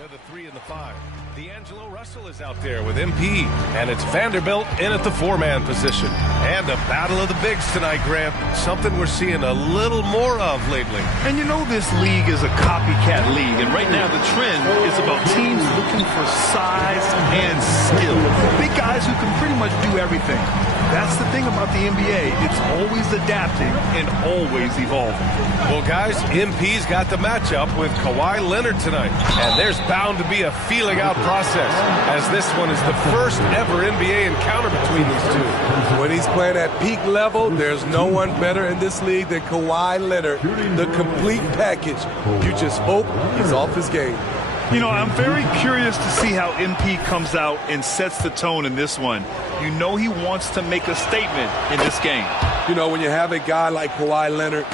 They're the 3 and the 5. D'Angelo Russell is out there with MP, and it's Vanderbilt in at the 4-man position. And a battle of the bigs tonight, Grant. Something we're seeing a little more of lately. And you know this league is a copycat league, and right now the trend is about teams looking for size and skill. Big guys who can pretty much do everything. That's the thing about the NBA. It's always adapting and always evolving. Well, guys, MP's got the matchup with Kawhi Leonard tonight. And there's bound to be a feeling-out process, as this one is the first ever NBA encounter between these two. When he's playing at peak level, there's no one better in this league than Kawhi Leonard. The complete package. You just hope he's off his game. You know, I'm very curious to see how MP comes out and sets the tone in this one. You know he wants to make a statement in this game. You know, when you have a guy like Kawhi Leonard,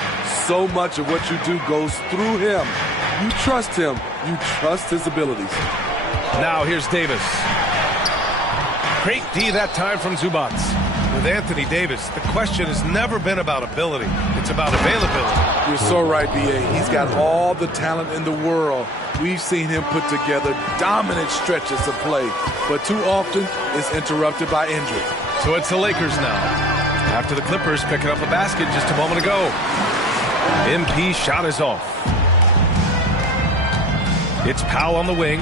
so much of what you do goes through him. You trust him. You trust his abilities. Now here's Davis. Great D that time from Zubac. With Anthony Davis, the question has never been about ability. It's about availability. You're so right, B.A. He's got all the talent in the world. We've seen him put together dominant stretches of play, but too often it's interrupted by injury. So it's the Lakers now. After the Clippers picking up a basket just a moment ago. MP shot is off. It's Powell on the wing.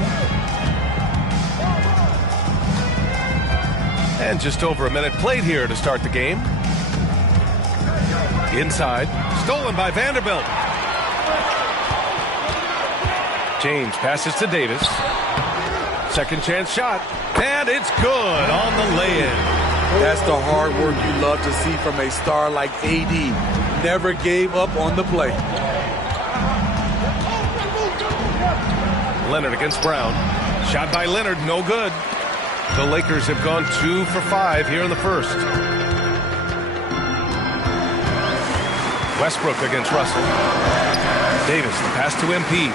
And just over a minute played here to start the game. Inside, stolen by Vanderbilt. James passes to Davis. Second chance shot, and it's good on the lay-in. That's the hard work you love to see from a star like AD. Never gave up on the play. Leonard against Brown. Shot by Leonard, no good. The Lakers have gone 2 for 5 here in the first. Westbrook against Russell. Davis, the pass to MP.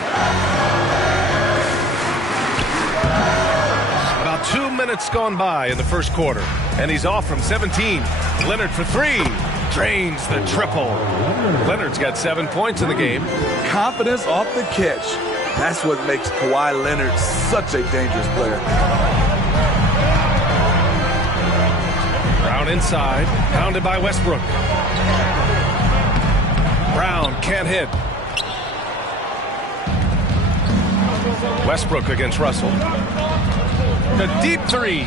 About 2 minutes gone by in the first quarter, and he's off from 17. Leonard for 3. Drains the triple. Leonard's got 7 points in the game. Confidence off the catch. That's what makes Kawhi Leonard such a dangerous player. Brown inside, pounded by Westbrook. Brown can't hit. Westbrook against Russell. The deep 3.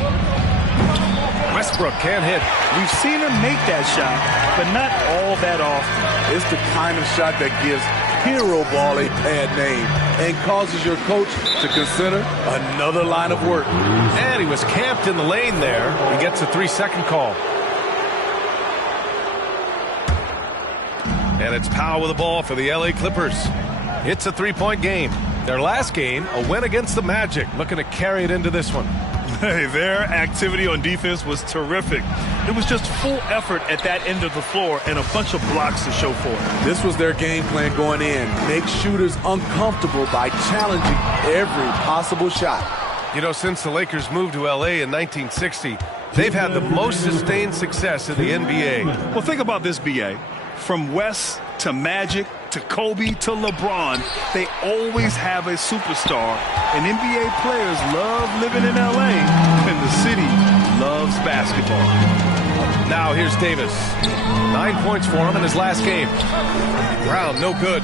Westbrook can't hit. We've seen him make that shot, but not all that often. It's the kind of shot that gives hero ball a bad name and causes your coach to consider another line of work. And he was camped in the lane there. He gets a 3-second call. And it's Powell with the ball for the LA Clippers. It's a 3-point game. Their last game, a win against the Magic, looking to carry it into this one. Hey, their activity on defense was terrific. It was just full effort at that end of the floor and a bunch of blocks to show for it. This was their game plan going in. Make shooters uncomfortable by challenging every possible shot. You know, since the Lakers moved to LA in 1960, they've had the most sustained success in the NBA. Well, think about this, B.A. From West to Magic to Kobe to LeBron, they always have a superstar. And NBA players love living in LA, and the city loves basketball. Now here's Davis. 9 points for him in his last game. Brown, no good.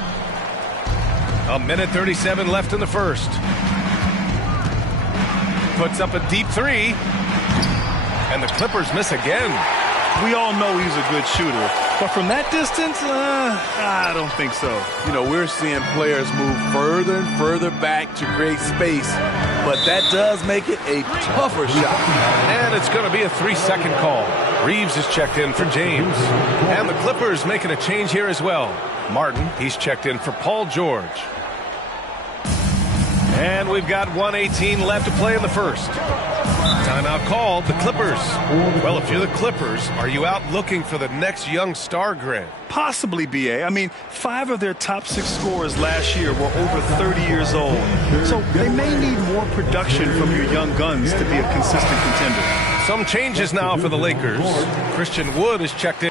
1:37 left in the first. Puts up a deep 3. And the Clippers miss again. We all know he's a good shooter, but from that distance, I don't think so. You know, we're seeing players move further and further back to create space, but that does make it a tougher shot. And it's going to be a 3-second call. Reeves is checked in for James. And the Clippers making a change here as well. Martin, he's checked in for Paul George. And we've got 1:18 left to play in the first. Timeout called, the Clippers. Well, if you're the Clippers, are you out looking for the next young star, Grant? Possibly, B.A. I mean, 5 of their top 6 scorers last year were over 30 years old. So they may need more production from your young guns to be a consistent contender. Some changes now for the Lakers. Christian Wood is checked in.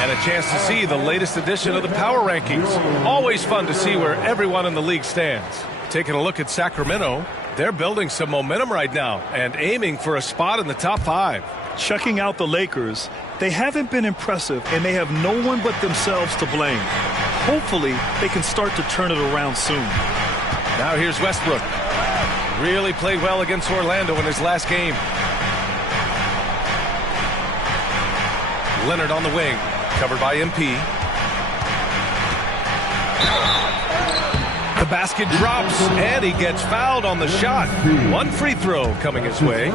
And a chance to see the latest edition of the Power Rankings. Always fun to see where everyone in the league stands. Taking a look at Sacramento, they're building some momentum right now and aiming for a spot in the top 5. Checking out the Lakers, they haven't been impressive, and they have no one but themselves to blame. Hopefully, they can start to turn it around soon. Now here's Westbrook. Really played well against Orlando in his last game. Leonard on the wing, covered by MP. The basket drops, and he gets fouled on the shot. One free throw coming his way.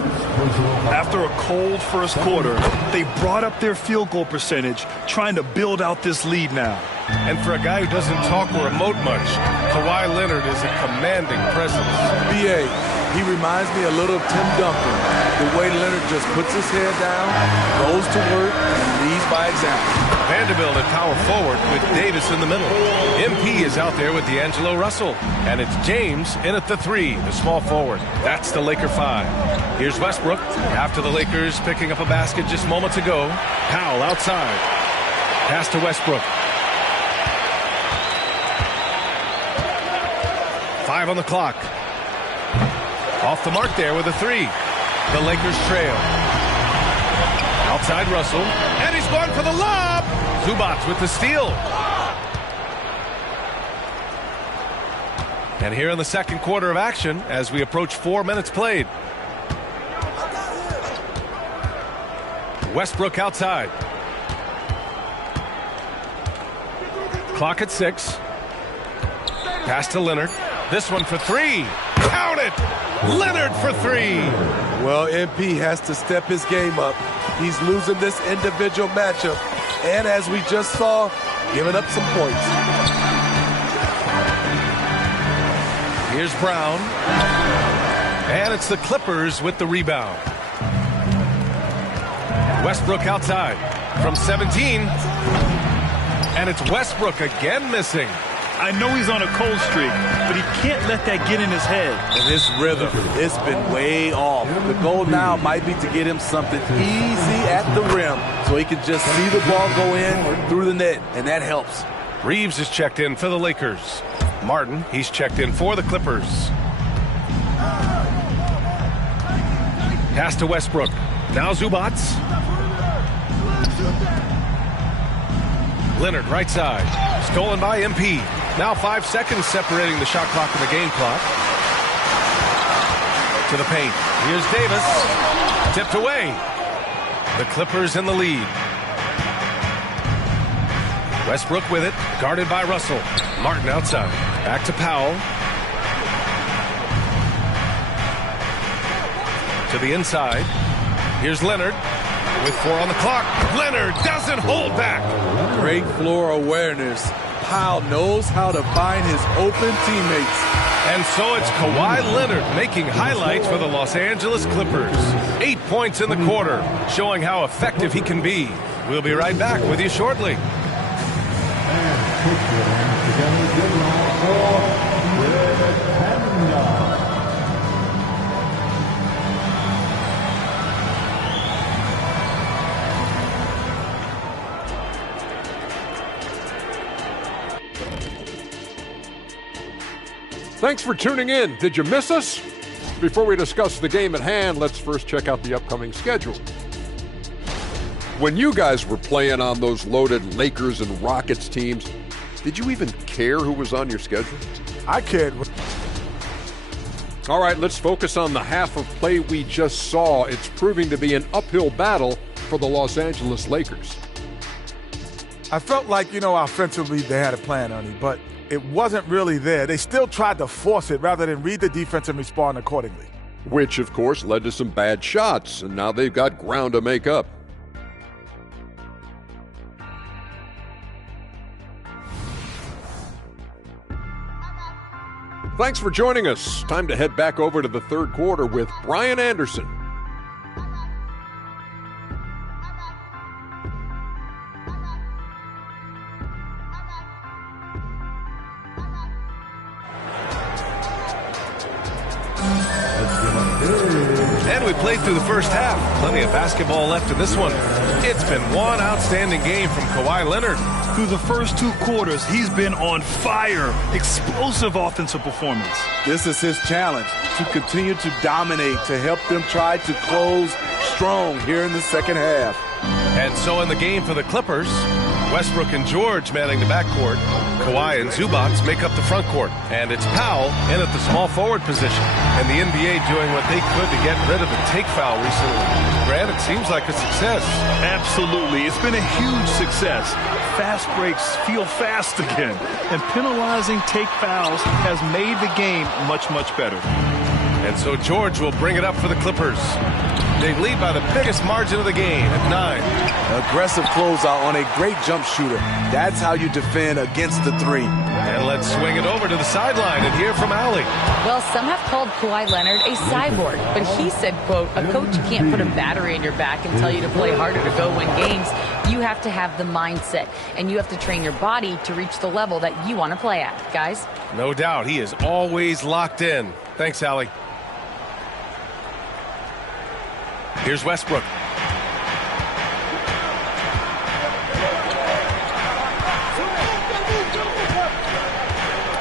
After a cold first quarter, they brought up their field goal percentage, trying to build out this lead now. And for a guy who doesn't talk or emote much, Kawhi Leonard is a commanding presence. B.A., he reminds me a little of Tim Duncan. The way Leonard just puts his head down, goes to work, and leads by example. Vanderbilt at power forward with Davis in the middle. MP is out there with D'Angelo Russell. And it's James in at the 3, the small forward. That's the Laker 5. Here's Westbrook after the Lakers picking up a basket just moments ago. Powell outside. Pass to Westbrook. 5 on the clock. Off the mark there with a 3. The Lakers trail. Outside Russell. And he's going for the lob. Zubac with the steal. And here in the second quarter of action as we approach 4 minutes played. Westbrook outside. Clock at 6. Pass to Leonard. This one for 3. Count it! Leonard for 3. Well, MP has to step his game up. He's losing this individual matchup. And as we just saw, giving up some points. Here's Brown. And it's the Clippers with the rebound. Westbrook outside from 17. And it's Westbrook again missing. I know he's on a cold streak, but he can't let that get in his head. And his rhythm, it's been way off. The goal now might be to get him something easy at the rim so he can just see the ball go in through the net, and that helps. Reeves is checked in for the Lakers. Martin, he's checked in for the Clippers. Pass to Westbrook. Now Zubac. Leonard right side. Stolen by MP. Now 5 seconds separating the shot clock and the game clock. To the paint. Here's Davis. Tipped away. The Clippers in the lead. Westbrook with it. Guarded by Russell. Martin outside. Back to Powell. To the inside. Here's Leonard. With 4 on the clock. Leonard doesn't hold back. Great floor awareness. Powell knows how to find his open teammates. And so it's Kawhi Leonard making highlights for the Los Angeles Clippers. 8 points in the quarter, showing how effective he can be. We'll be right back with you shortly. Thanks for tuning in. Did you miss us? Before we discuss the game at hand, let's first check out the upcoming schedule. When you guys were playing on those loaded Lakers and Rockets teams, did you even care who was on your schedule? I cared. All right, let's focus on the half of play we just saw. It's proving to be an uphill battle for the Los Angeles Lakers. I felt like, offensively they had a plan, Ernie, but it wasn't really there. They still tried to force it rather than read the defense and respond accordingly. Which, of course, led to some bad shots, and now they've got ground to make up. Thanks for joining us. Time to head back over to the third quarter with Brian Anderson. And we played through the first half. Plenty of basketball left in this one. It's been one outstanding game from Kawhi Leonard. Through the first 2 quarters, he's been on fire. Explosive offensive performance. This is his challenge, to continue to dominate, to help them try to close strong here in the second half. And so in the game for the Clippers, Westbrook and George manning the backcourt. Kawhi and Zubac make up the front court. And it's Powell in at the small forward position. And the NBA doing what they could to get rid of the take foul recently. Grant, it seems like a success. Absolutely. It's been a huge success. Fast breaks feel fast again. And penalizing take fouls has made the game much, much better. And so George will bring it up for the Clippers. They lead by the biggest margin of the game at 9. Aggressive closeout on a great jump shooter. That's how you defend against the 3. And let's swing it over to the sideline and hear from Allie. Well, some have called Kawhi Leonard a cyborg, but he said, quote, a coach can't put a battery in your back and tell you to play harder to go win games. You have to have the mindset, and you have to train your body to reach the level that you want to play at, guys. No doubt. He is always locked in. Thanks, Allie. Here's Westbrook.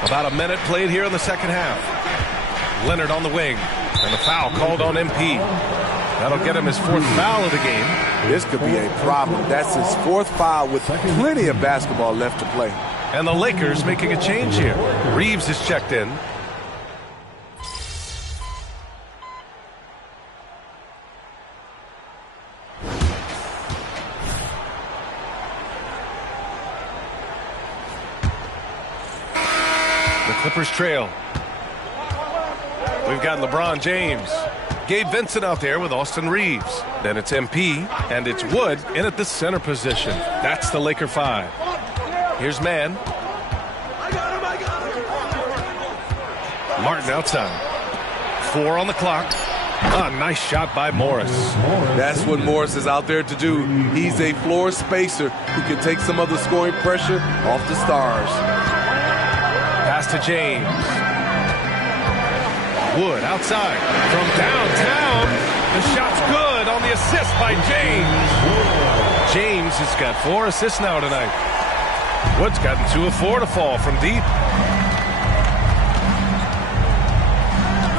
About a minute played here in the second half. Leonard on the wing, and a foul called on MP. That'll get him his 4th foul of the game. This could be a problem. That's his 4th foul with plenty of basketball left to play. And the Lakers making a change here. Reeves is checked in. Clippers trail. We've got LeBron James. Gabe Vincent out there with Austin Reeves. Then it's MP, and it's Wood in at the center position. That's the Laker 5. Here's Mann. Martin outside. 4 on the clock. Ah, nice shot by Morris. That's what Morris is out there to do. He's a floor spacer who can take some of the scoring pressure off the stars. Pass to James. Wood outside from downtown. The shot's good on the assist by James. James has got 4 assists now tonight. Wood's gotten 2 of 4 to fall from deep.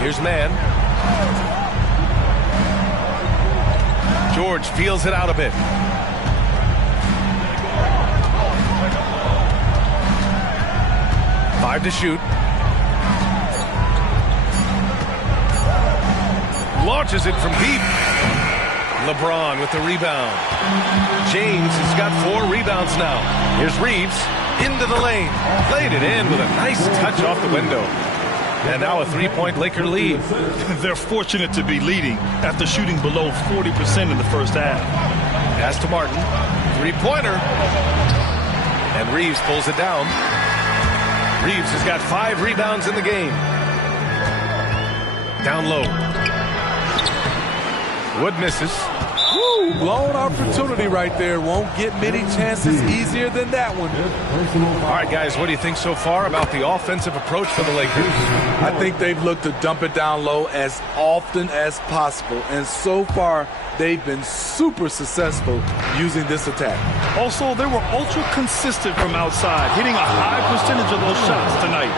Here's Mann. George feels it out a bit. Five to shoot. Launches it from deep. LeBron with the rebound. James has got 4 rebounds now. Here's Reeves into the lane. Played it in with a nice touch off the window. And now a 3-point Laker lead. They're fortunate to be leading after shooting below 40% in the first half. Pass to Martin. 3-pointer. And Reeves pulls it down. Reeves has got 5 rebounds in the game. Down low. Wood misses. Woo, blown opportunity right there. Won't get many chances easier than that one. All right, guys, what do you think so far about the offensive approach for the Lakers? I think they've looked to dump it down low as often as possible. And so far, they've been super successful using this attack. Also, they were ultra consistent from outside, hitting a high percentage of those shots tonight.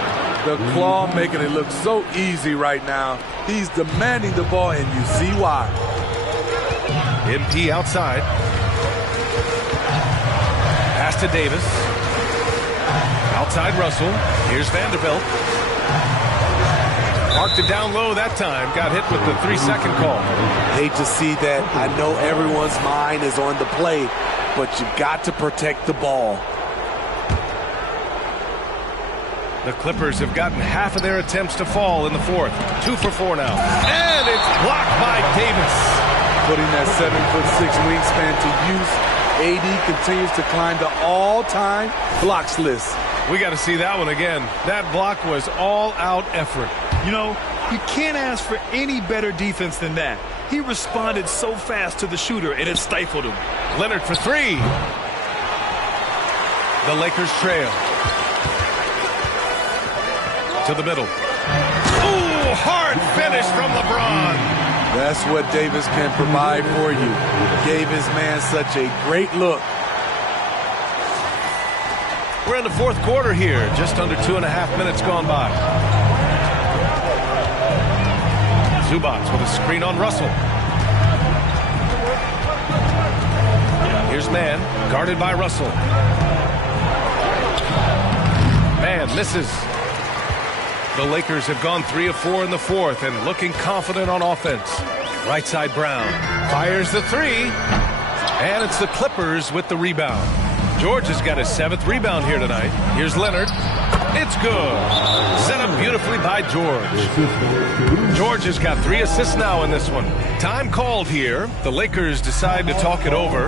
The claw making it look so easy right now. He's demanding the ball, and you see why. MP outside. Pass to Davis. Outside Russell. Here's Vanderbilt. Marked it down low that time. Got hit with the 3-second call. Hate to see that. I know everyone's mind is on the play, but you've got to protect the ball. The Clippers have gotten half of their attempts to fall in the 4th. 2 for 4 now. And it's blocked by Davis. Putting that 7'6" wingspan to use, AD continues to climb the all-time blocks list. We got to see that one again. That block was all-out effort. You know, you can't ask for any better defense than that. He responded so fast to the shooter, and it stifled him. Leonard for 3. The Lakers trail. To the middle. Ooh, hard finish from LeBron. That's what Davis can provide for you. Gave his man such a great look. We're in the fourth quarter here. Just under 2.5 minutes gone by. Zubats with a screen on Russell. Here's Man, guarded by Russell. Man misses. The Lakers have gone 3 of 4 in the fourth and looking confident on offense. Right side Brown fires the three, and it's the Clippers with the rebound. George has got his 7th rebound here tonight. Here's Leonard. It's good. Set up beautifully by George. George has got 3 assists now in this one. Time called here. The Lakers decide to talk it over.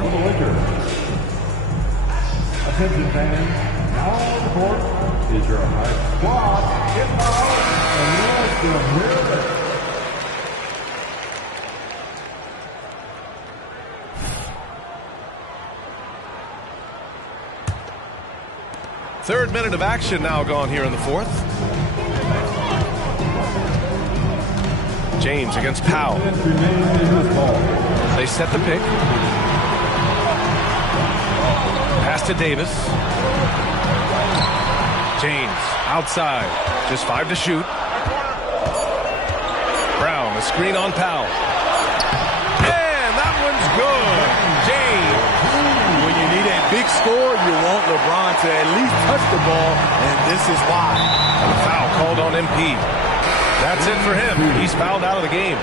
Attention fans, now on the court is your high squad inbound and less than a minute. Third minute of action now gone here in the fourth. James against Powell. They set the pick. Pass to Davis. James outside. Just 5 to shoot. Brown, a screen on Powell. And that one's good. James. When you need a big score, you want LeBron to at least touch the ball, and this is why. A foul called on MP. That's it for him. He's fouled out of the game.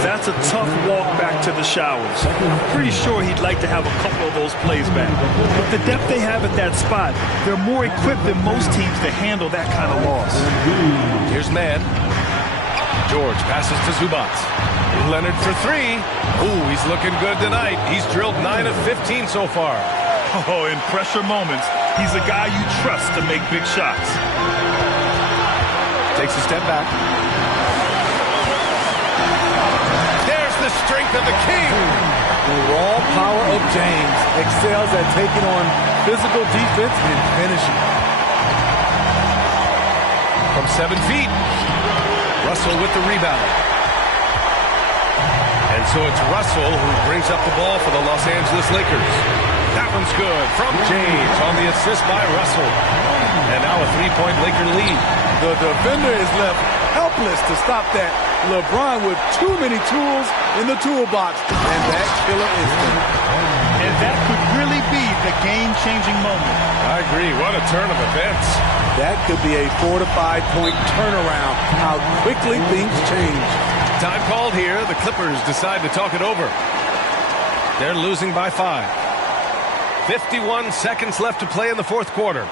That's a tough walk back to the showers. I'm pretty sure he'd like to have a couple of those plays back. With the depth they have at that spot, they're more equipped than most teams to handle that kind of loss. Here's Man. George passes to Zubats. Leonard for 3. Ooh, he's looking good tonight. He's drilled 9 of 15 so far. Oh, in pressure moments, he's a guy you trust to make big shots. Takes a step back. There's the strength of the king. The raw power of James excels at taking on physical defense and finishing. From 7 feet. Russell with the rebound. And so it's Russell who brings up the ball for the Los Angeles Lakers. That one's good from James on the assist by Russell. And now a 3-point Laker lead. The defender is left helpless to stop that. LeBron with too many tools in the toolbox. And that killer instinct. And that could really be the game-changing moment. I agree. What a turn of events. That could be a 4 to 5 point turnaround. How quickly things change. Time called here. The Clippers decide to talk it over. They're losing by 5. 51 seconds left to play in the fourth quarter.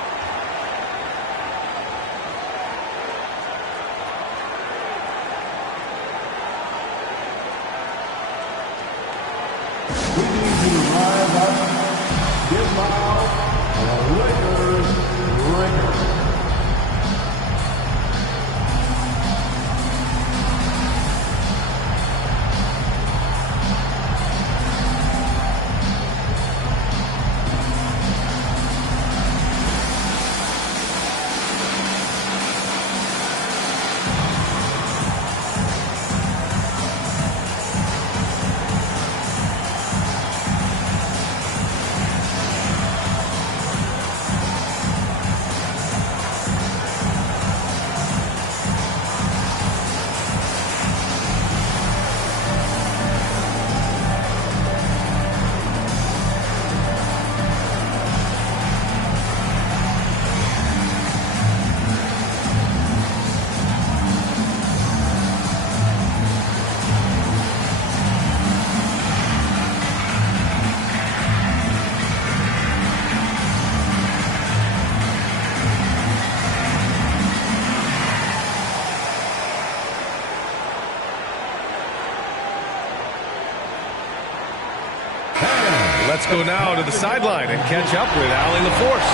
Let's go now to the sideline and catch up with Allie LaForce.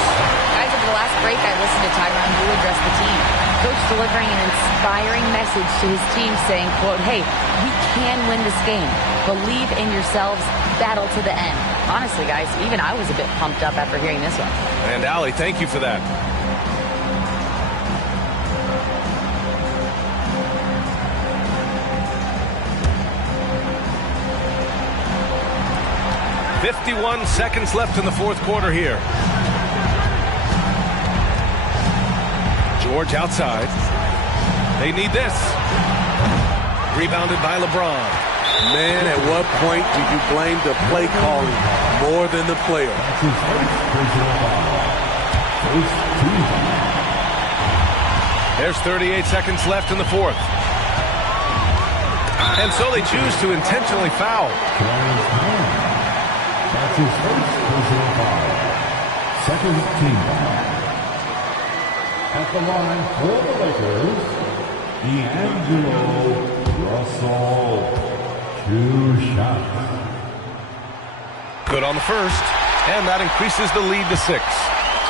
Guys, over the last break, I listened to Tyronn Lue address the team. Coach delivering an inspiring message to his team saying, quote, hey, we can win this game. Believe in yourselves. Battle to the end. Honestly, guys, even I was a bit pumped up after hearing this one. And Allie, thank you for that. 51 seconds left in the fourth quarter here. George outside. They need this. Rebounded by LeBron. Man, at what point do you blame the play calling more than the player? There's 38 seconds left in the fourth. And so they choose to intentionally foul. That's his first personal foul. Second team foul. At the line for the Lakers, D'Angelo Russell. 2 shots. Good on the first, and that increases the lead to 6.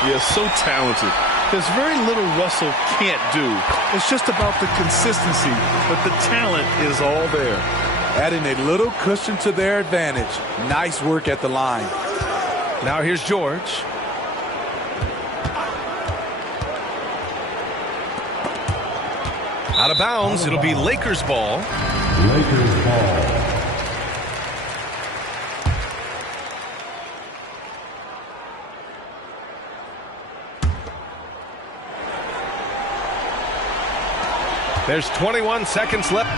Yeah, so talented. There's very little Russell can't do. It's just about the consistency, but the talent is all there. Adding a little cushion to their advantage. Nice work at the line. Now here's George. Out of bounds, it'll be Lakers ball. Lakers ball. There's 21 seconds left.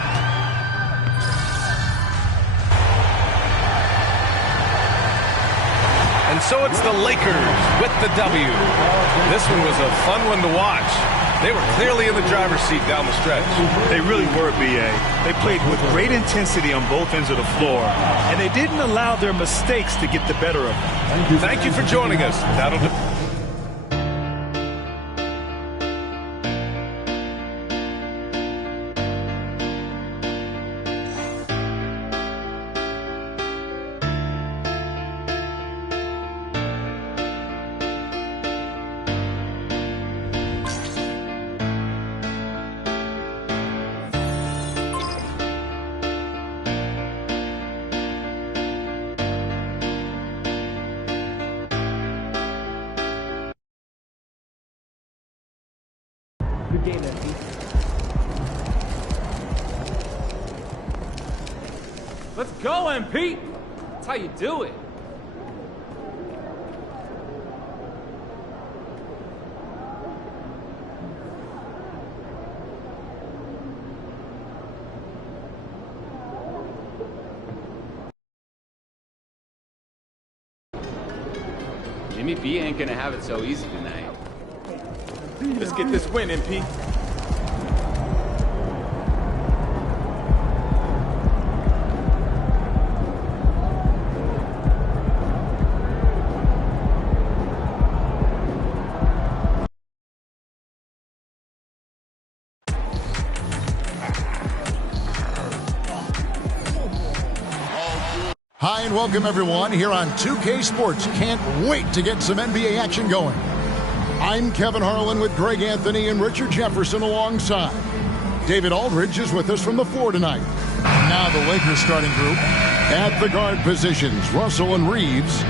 And so it's the Lakers with the W. This one was a fun one to watch. They were clearly in the driver's seat down the stretch. They really were, B.A. They played with great intensity on both ends of the floor, and they didn't allow their mistakes to get the better of them. Thank you for joining us. That'll do. Let's go, MP! That's how you do it. Jimmy B ain't gonna have it so easy tonight. Let's get this win, MP. Hi and welcome everyone here on 2K Sports. Can't wait to get some NBA action going. I'm Kevin Harlan with Greg Anthony and Richard Jefferson alongside. David Aldridge is with us from the floor tonight. Now the Lakers starting group. At the guard positions, Russell and Reeves.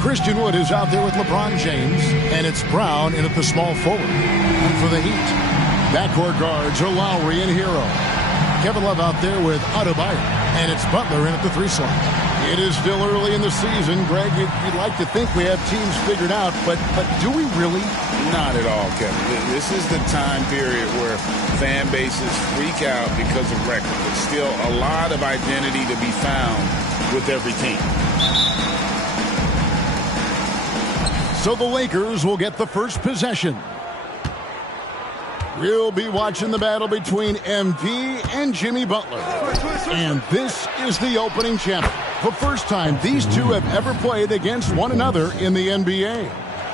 Christian Wood is out there with LeBron James. And it's Brown in at the small forward. And for the Heat, backcourt guards are Lowry and Hero. Kevin Love out there with Adebayo. And it's Butler in at the 3 slot. It is still early in the season. Greg, you'd like to think we have teams figured out, but do we really? Not at all, Kevin. This is the time period where fan bases freak out because of record. There's still a lot of identity to be found with every team. So the Lakers will get the first possession. We'll be watching the battle between MP and Jimmy Butler. And this is the opening chapter. The first time these two have ever played against one another in the NBA.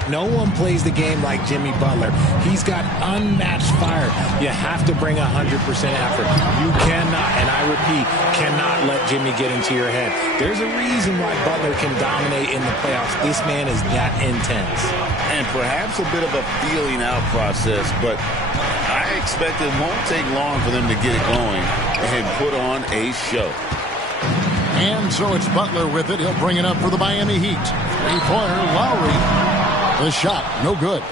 No one plays the game like Jimmy Butler. He's got unmatched fire. You have to bring 100% effort. You cannot, and I repeat, cannot let Jimmy get into your head. There's a reason why Butler can dominate in the playoffs. This man is that intense. And perhaps a bit of a feeling out process, but I expect it won't take long for them to get it going and put on a show. And so it's Butler with it. He'll bring it up for the Miami Heat. Three-pointer, Lowry. The shot, no good.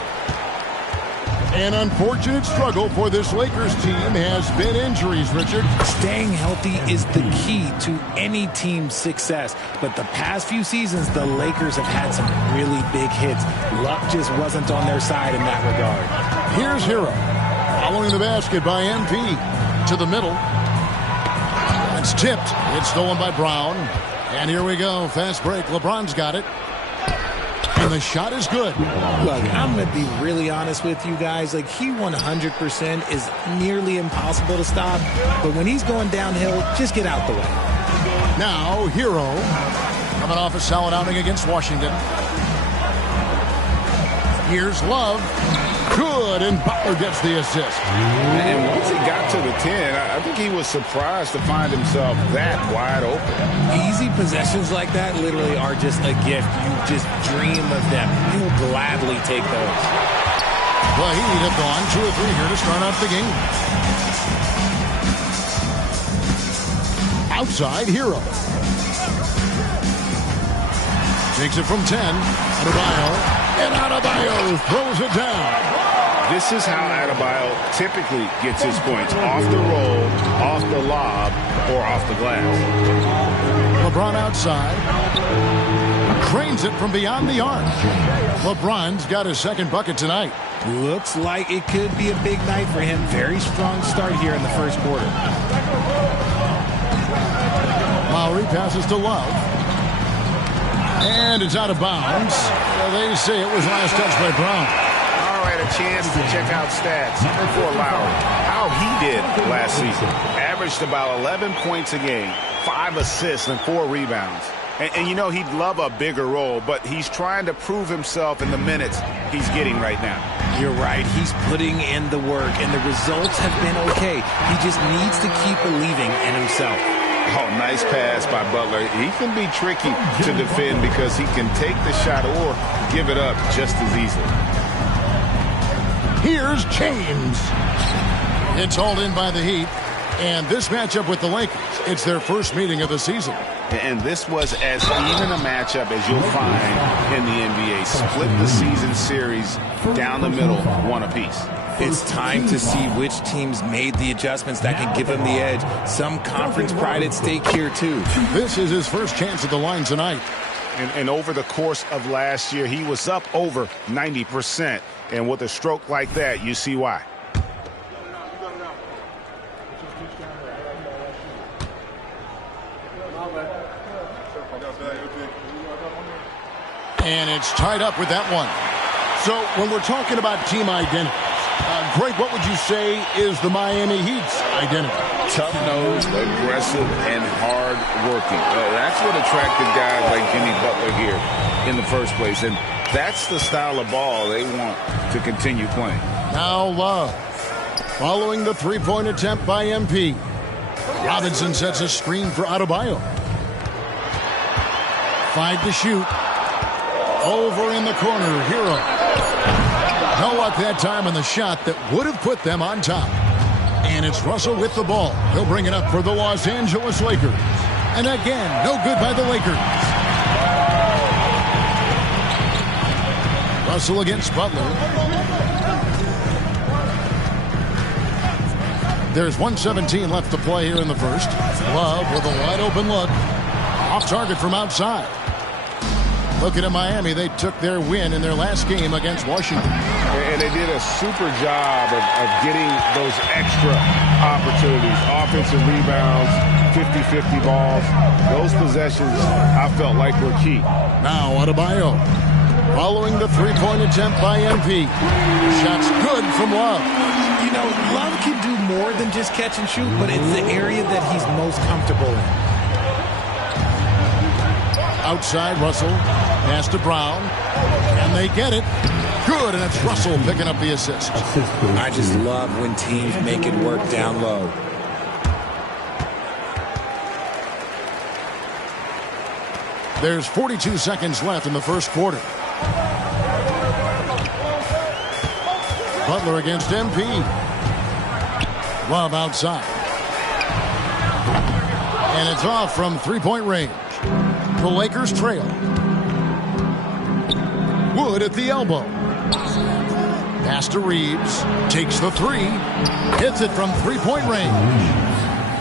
An unfortunate struggle for this Lakers team has been injuries, Richard. Staying healthy is the key to any team's success. But the past few seasons, the Lakers have had some really big hits. Luck just wasn't on their side in that regard. Here's Hero. Following the basket by MP. To the middle. It's tipped. It's stolen by Brown. And here we go. Fast break. LeBron's got it. And the shot is good. Look, I'm going to be really honest with you guys. Like, he 100% is nearly impossible to stop. But when he's going downhill, just get out the way. Now, Hero. Coming off a solid outing against Washington. Here's Love. Good, and Butler gets the assist. And once he got to the 10, I think he was surprised to find himself that wide open. Easy possessions like that literally are just a gift. You just dream of them. He'll gladly take those. The Heat have gone 2 or 3 here to start off the game. Outside, Hero. Takes it from 10. Adebayo. And Adebayo throws it down. This is how Adebayo typically gets his points. Off the roll, off the lob, or off the glass. LeBron outside. Cranes it from beyond the arc. LeBron's got his second bucket tonight. Looks like it could be a big night for him. Very strong start here in the first quarter. Lowry passes to Love. And it's out of bounds. Well, they say it was last touch by Brown. All right, a chance to check out stats for Lowry. How he did last season. Averaged about 11 points a game, 5 assists, and 4 rebounds. And you know, he'd love a bigger role, but he's trying to prove himself in the minutes he's getting right now. You're right. He's putting in the work, and the results have been okay. He just needs to keep believing in himself. Oh, nice pass by Butler. He can be tricky to defend because he can take the shot or give it up just as easily. Here's James. It's hauled in by the Heat. And this matchup with the Lakers, it's their first meeting of the season. And this was as even a matchup as you'll find in the NBA. Split the season series down the middle, 1 apiece. It's time to see which teams made the adjustments that can give them the edge. Some conference pride at stake here, too. This is his first chance at the line tonight. And over the course of last year, he was up over 90%. And with a stroke like that, you see why. And it's tied up with that one. So when we're talking about team identity, Greg, what would you say is the Miami Heat's identity? Tough-nosed, aggressive, and hard-working. That's what attracted guys like Jimmy Butler here in the first place. And that's the style of ball they want to continue playing. Now Love. Following the three-point attempt by MP. Robinson sets a screen for Adebayo. 5 to shoot. Over in the corner, Hero. No luck that time on the shot that would have put them on top. And it's Russell with the ball. He'll bring it up for the Los Angeles Lakers. And again, no good by the Lakers. Russell against Butler. There's 1:17 left to play here in the first. Love with a wide open look. Off target from outside. Looking at Miami, they took their win in their last game against Washington. And they did a super job of getting those extra opportunities. Offensive rebounds, 50-50 balls. Those possessions, I felt like, were key. Now Adebayo. Following the three-point attempt by MP. Shots good from Love. You know, Love can do more than just catch and shoot, but it's the area that he's most comfortable in. Outside, Russell. Pass to Brown. And they get it. Good, and it's Russell picking up the assist. I just love when teams make it work down low. There's 42 seconds left in the first quarter. Butler against MP. Love outside. And it's off from three-point range. The Lakers trail. Wood at the elbow. Pass to Reeves. Takes the three. Hits it from three-point range.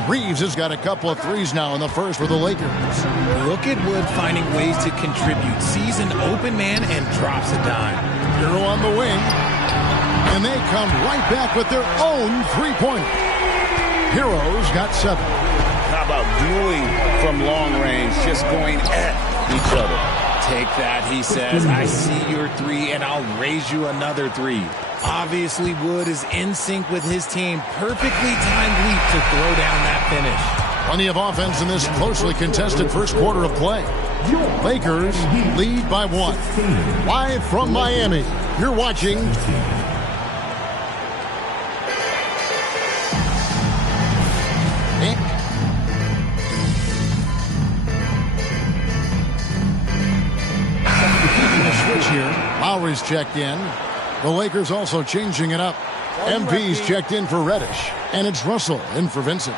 Reeves has got a couple of threes now in the first for the Lakers. Look at Wood finding ways to contribute. Sees an open man and drops a dime. Hero on the wing. And they come right back with their own three-pointer. Hero's got 7. How about dueling from long range, just going at each other? Take that, he says. I see your three, and I'll raise you another 3. Obviously, Wood is in sync with his team. Perfectly timed leap to throw down that finish. Plenty of offense in this closely contested first quarter of play. Lakers lead by 1. Live from Miami, you're watching switch here. Lowry's checked in. The Lakers also changing it up. MP's checked in for Reddish. And it's Russell in for Vincent.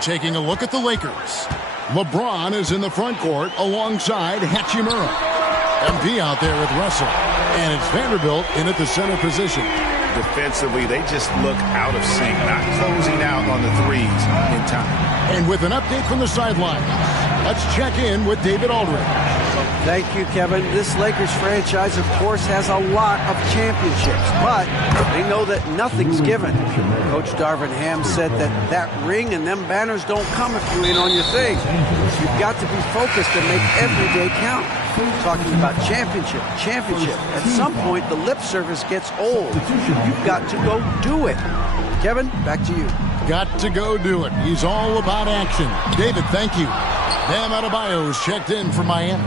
Taking a look at the Lakers. LeBron is in the front court alongside Hachimura. MP out there with Russell. And it's Vanderbilt in at the center position. Defensively, they just look out of sync, not closing out on the threes in time. And with an update from the sideline, let's check in with David Aldridge. Thank you, Kevin. This Lakers franchise, of course, has a lot of championships, but they know that nothing's given. Coach Darvin Ham said that ring and them banners don't come if you ain't on your thing. You've got to be focused and make every day count. Talking about championship. At some point, the lip service gets old. You've got to go do it. Kevin, back to you. Got to go do it. He's all about action. David, thank you. Bam Adebayo's checked in for Miami.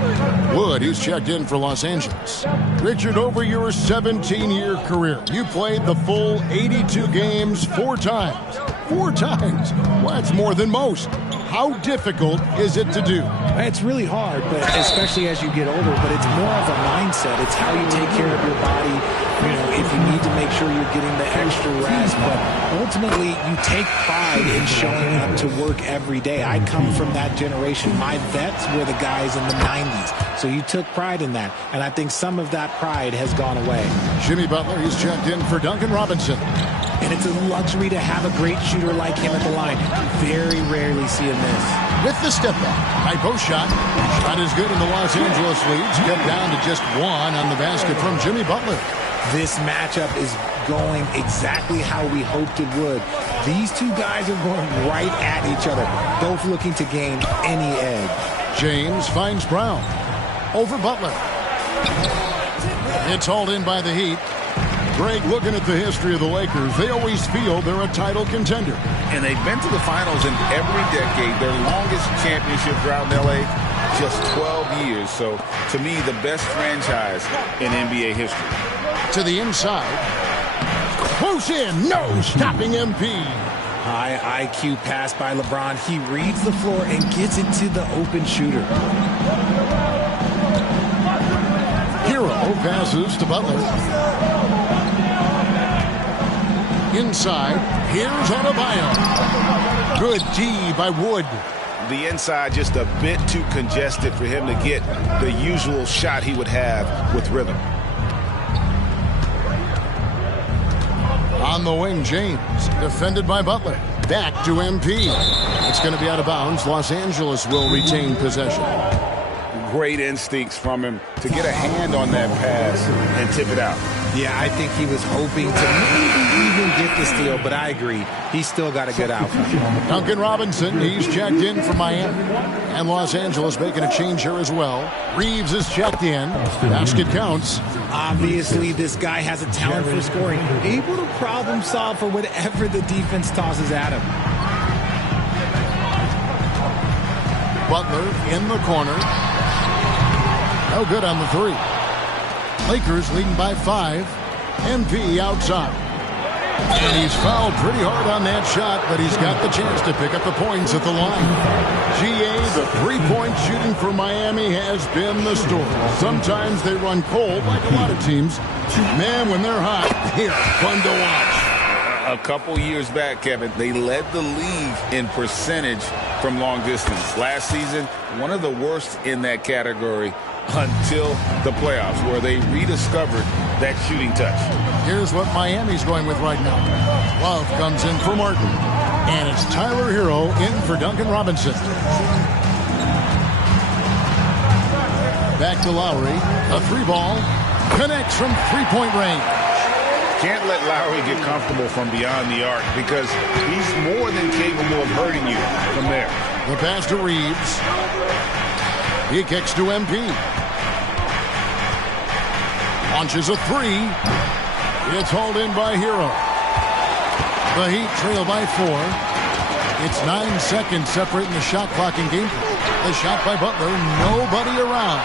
Wood, he's checked in for Los Angeles. Richard, over your 17-year career, you played the full 82 games 4 times. 4 times? Well, that's more than most. How difficult is it to do? It's really hard, but especially as you get older, but it's more of a mindset. It's how you take care of your body, if you need to make sure you're getting the extra rest. But ultimately, you take pride in showing up to work every day. I come from that generation. My vets were the guys in the 90s. So you took pride in that. And I think some of that pride has gone away. Jimmy Butler, he's checked in for Duncan Robinson. And it's a luxury to have a great shooter like him at the line. Very rarely see him miss. With the step back, high post shot. Shot is good, and the Los Angeles leads get down to just 1 on the basket from Jimmy Butler. This matchup is going exactly how we hoped it would. These two guys are going right at each other, both looking to gain any edge. James finds Brown. Over Butler. It's hauled in by the Heat. Greg, looking at the history of the Lakers, they always feel they're a title contender. And they've been to the finals in every decade. Their longest championship drought in L.A., just 12 years. So, to me, the best franchise in NBA history. To the inside. Close in. No stopping MP. High IQ pass by LeBron. He reads the floor and gets it to the open shooter. Hero passes to Butler. Inside, here's Adebayo. Good D by Wood. The inside just a bit too congested for him to get the usual shot he would have with rhythm. On the wing, James, defended by Butler. Back to MP. It's going to be out of bounds. Los Angeles will retain possession. Great instincts from him to get a hand on that pass and tip it out. Yeah, I think he was hoping to maybe even get the steal, but I agree. He's still got a good outcome. Duncan Robinson, he's checked in for Miami. And Los Angeles making a change here as well. Reeves is checked in. Basket counts. Obviously, this guy has a talent for scoring. Able to problem solve for whatever the defense tosses at him. Butler in the corner. No good on the 3. Lakers leading by 5. MP outside. And he's fouled pretty hard on that shot, but he's got the chance to pick up the points at the line. GA, the 3-point shooting for Miami has been the story. Sometimes they run cold, like a lot of teams. Man, when they're hot, they're fun to watch. A couple years back, Kevin, they led the league in percentage from long distance. Last season, one of the worst in that category until the playoffs, where they rediscovered that shooting touch. Here's what Miami's going with right now. Love comes in for Martin. And it's Tyler Hero in for Duncan Robinson. Back to Lowry. A 3-ball. Connects from three-point range. Can't let Lowry get comfortable from beyond the arc because he's more than capable of hurting you from there. The pass to Reeves. He kicks to MP. Launches a 3. It's hauled in by Hero. The Heat trail by 4. It's 9 seconds separating the shot clock and game. The shot by Butler. Nobody around.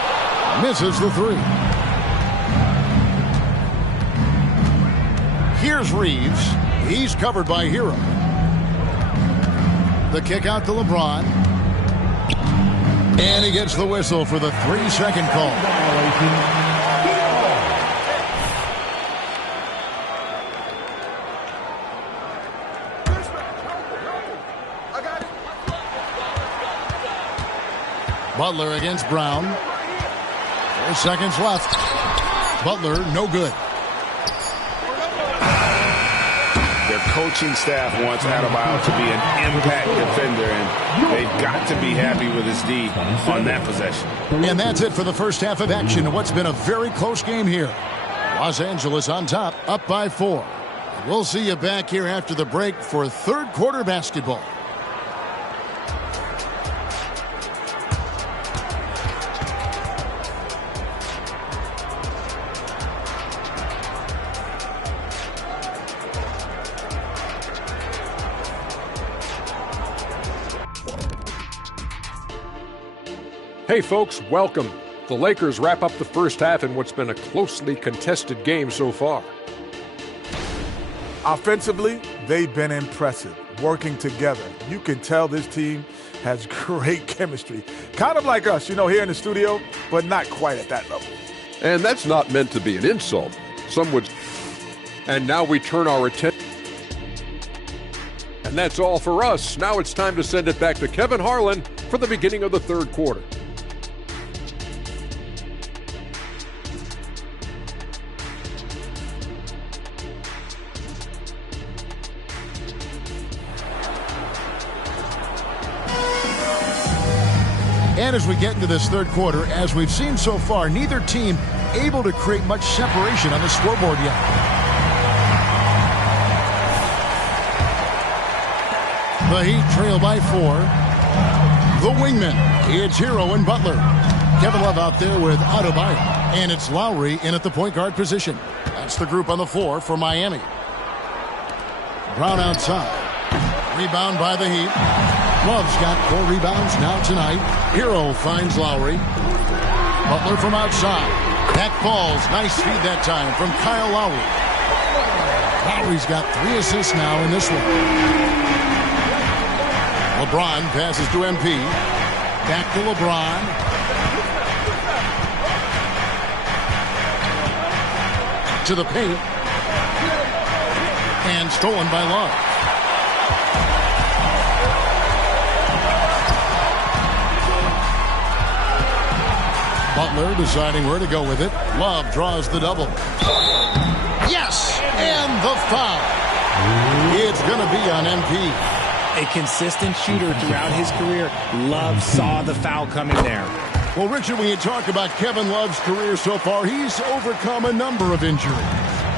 Misses the 3. Here's Reeves. He's covered by Hero. The kick out to LeBron. And he gets the whistle for the 3-second call. Butler against Brown. 4 seconds left. Butler, no good. Their coaching staff wants Adebayo to be an impact defender, and they've got to be happy with his D on that possession. And that's it for the first half of action in what's been a very close game here. Los Angeles on top, up by 4. We'll see you back here after the break for third quarter basketball. Hey folks, welcome. The Lakers wrap up the first half in what's been a closely contested game so far. Offensively, they've been impressive, working together. You can tell this team has great chemistry. Kind of like us, here in the studio, but not quite at that level. And that's not meant to be an insult. Some would. And now we turn our attention. And that's all for us. Now it's time to send it back to Kevin Harlan for the beginning of the third quarter. And as we get into this third quarter, as we've seen so far, neither team able to create much separation on the scoreboard yet. The Heat trail by 4. The wingman, it's Hero and Butler. Kevin Love out there with Adebayo. And it's Lowry in at the point guard position. That's the group on the floor for Miami. Brown outside. Rebound by the Heat. Love's got 4 rebounds now tonight. Hero finds Lowry. Butler from outside. Back balls. Nice feed that time from Kyle Lowry. Lowry's got 3 assists now in this one. LeBron passes to MP. Back to LeBron. To the paint. And stolen by Love. Butler deciding where to go with it. Love draws the double. Yes! And the foul. It's going to be on MP. A consistent shooter throughout his career. Love saw the foul coming there. Well, Richard, when you talk about Kevin Love's career so far, he's overcome a number of injuries.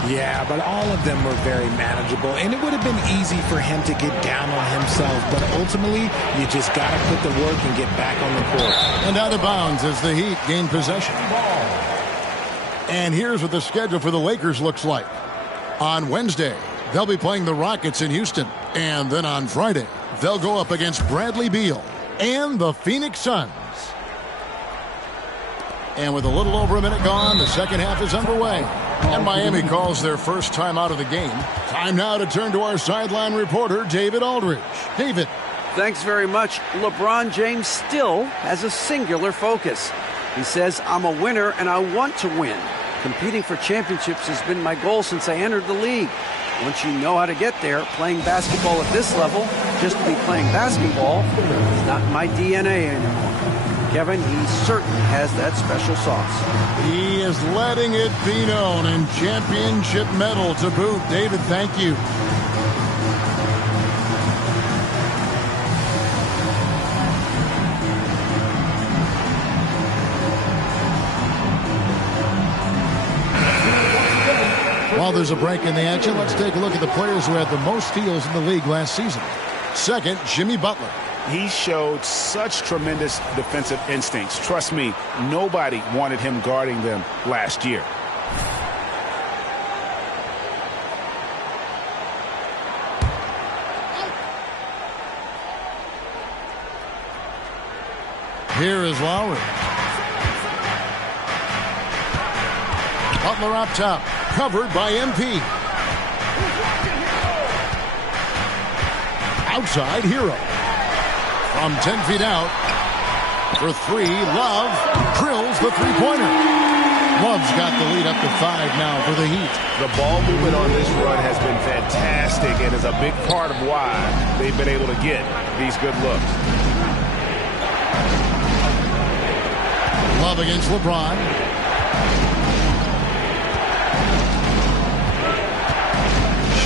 Yeah, but all of them were very manageable, and it would have been easy for him to get down on himself, but ultimately, you just got to put the work and get back on the court. And out of bounds as the Heat gain possession. And here's what the schedule for the Lakers looks like. On Wednesday, they'll be playing the Rockets in Houston, and then on Friday, they'll go up against Bradley Beal and the Phoenix Suns. And with a little over a minute gone, the second half is underway. And Miami calls their first time out of the game. Time now to turn to our sideline reporter, David Aldridge. David. Thanks very much. LeBron James still has a singular focus. He says, I'm a winner and I want to win. Competing for championships has been my goal since I entered the league. Once you know how to get there, playing basketball at this level, just to be playing basketball, is not my DNA anymore. Kevin, he certainly has that special sauce. He is letting it be known, and championship medal to boot. David, thank you. While there's a break in the action, let's take a look at the players who had the most steals in the league last season. Second, Jimmy Butler. He showed such tremendous defensive instincts. Trust me, nobody wanted him guarding them last year. Here is Lowry. Butler up top, covered by MP. Outside, Hero. From 10 feet out, for three, Love drills the three-pointer. Love's got the lead up to 5 now for the Heat. The ball movement on this run has been fantastic and is a big part of why they've been able to get these good looks. Love against LeBron.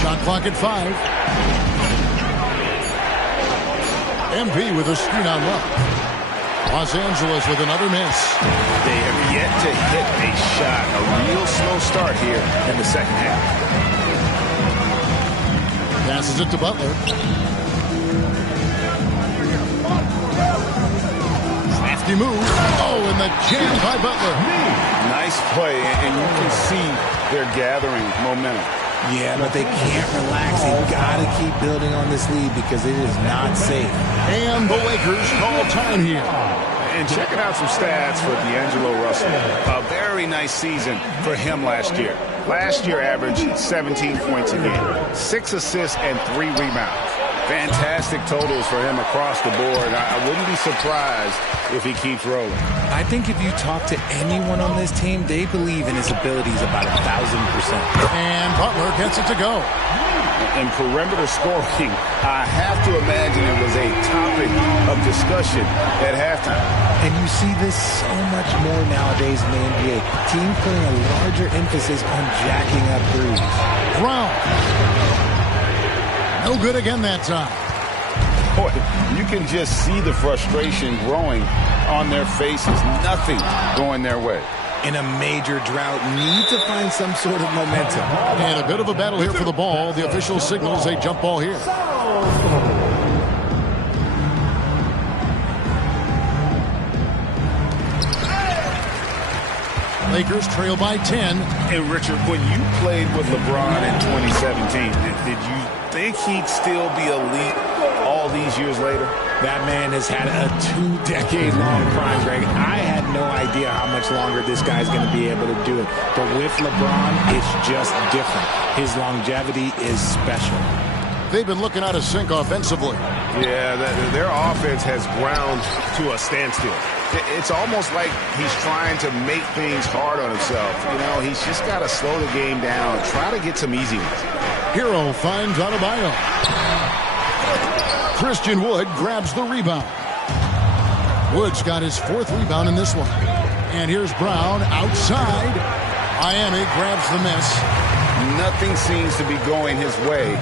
Shot clock at 5. MP with a screen on Love. Los Angeles with another miss. They have yet to hit a shot. A real slow start here in the second half. Passes it to Butler. Crafty move. Oh, and the jam by Butler. Nice play, and you can see they're gathering momentum. Yeah, but they can't relax. They've got to keep building on this lead because it is not safe. And the Lakers call time here. And checking out some stats for D'Angelo Russell. A very nice season for him last year. Last year averaged 17 points a game, 6 assists and 3 rebounds. Fantastic totals for him across the board. I wouldn't be surprised if he keeps rolling. I think if you talk to anyone on this team, they believe in his abilities about 1,000%. And Butler gets it to go. In perimeter scoring, I have to imagine it was a topic of discussion at halftime. And you see this so much more nowadays in the NBA. Teams putting a larger emphasis on jacking up threes. Brown. No good again that time. Boy, you can just see the frustration growing on their faces. Nothing going their way. In a major drought, need to find some sort of momentum. And a bit of a battle here for the ball. The official signals a jump ball here. Lakers trail by 10. And Richard, when you played with LeBron in 2017, did you think he'd still be elite all these years later? That man has had a 2-decade-long prime, Greg. I had no idea how much longer this guy's going to be able to do it. But with LeBron, it's just different. His longevity is special. They've been looking out of sync offensively. Yeah, their offense has ground to a standstill. It's almost like he's trying to make things hard on himself. You know, he's just got to slow the game down, try to get some easy ones. Hero finds Adebayo. Christian Wood grabs the rebound. Wood's got his 4th rebound in this one. And here's Brown outside. Miami grabs the miss. Nothing seems to be going his way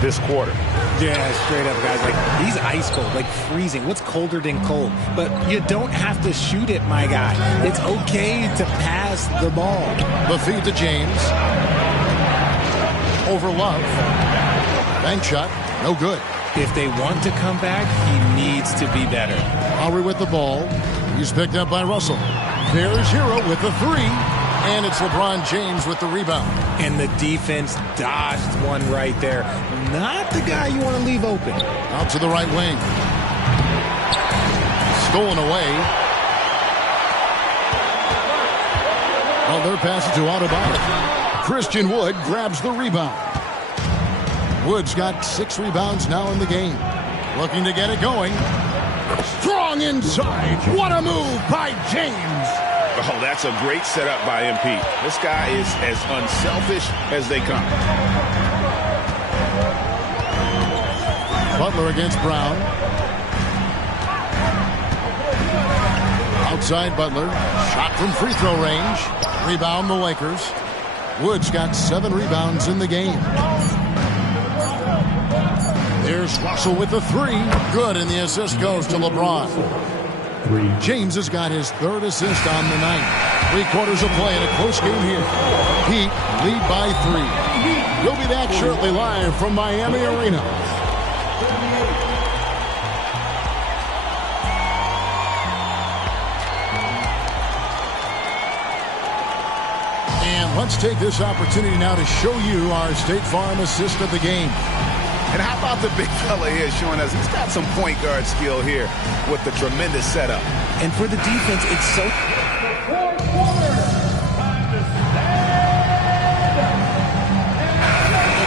this quarter. Yeah, straight up, guys. Like, he's ice cold, like freezing. What's colder than cold? But you don't have to shoot it, my guy. It's okay to pass the ball. The feed to James. Over Love. Bank shot. No good. If they want to come back, he needs to be better. Lowry with the ball. He's picked up by Russell. There's Hero with the 3. And it's LeBron James with the rebound. And the defense dodged one right there. Not the guy you want to leave open. Out to the right wing. Stolen away. They're passing to Adebayo. Christian Wood grabs the rebound. Wood's got 6 rebounds now in the game. Looking to get it going. Strong inside. What a move by James. Oh, that's a great setup by MP. This guy is as unselfish as they come. Butler against Brown. Outside Butler. Shot from free throw range. Rebound the Lakers. Wood's got 7 rebounds in the game. There's Russell with the 3. Good, and the assist goes to LeBron. James has got his 3rd assist on the night. 3 quarters of play in a close game here. Heat lead by 3. We'll be back shortly live from Miami Arena. And let's take this opportunity now to show you our State Farm assist of the game. And how about the big fella here showing us he's got some point guard skill here with the tremendous setup. And for the defense, it's so...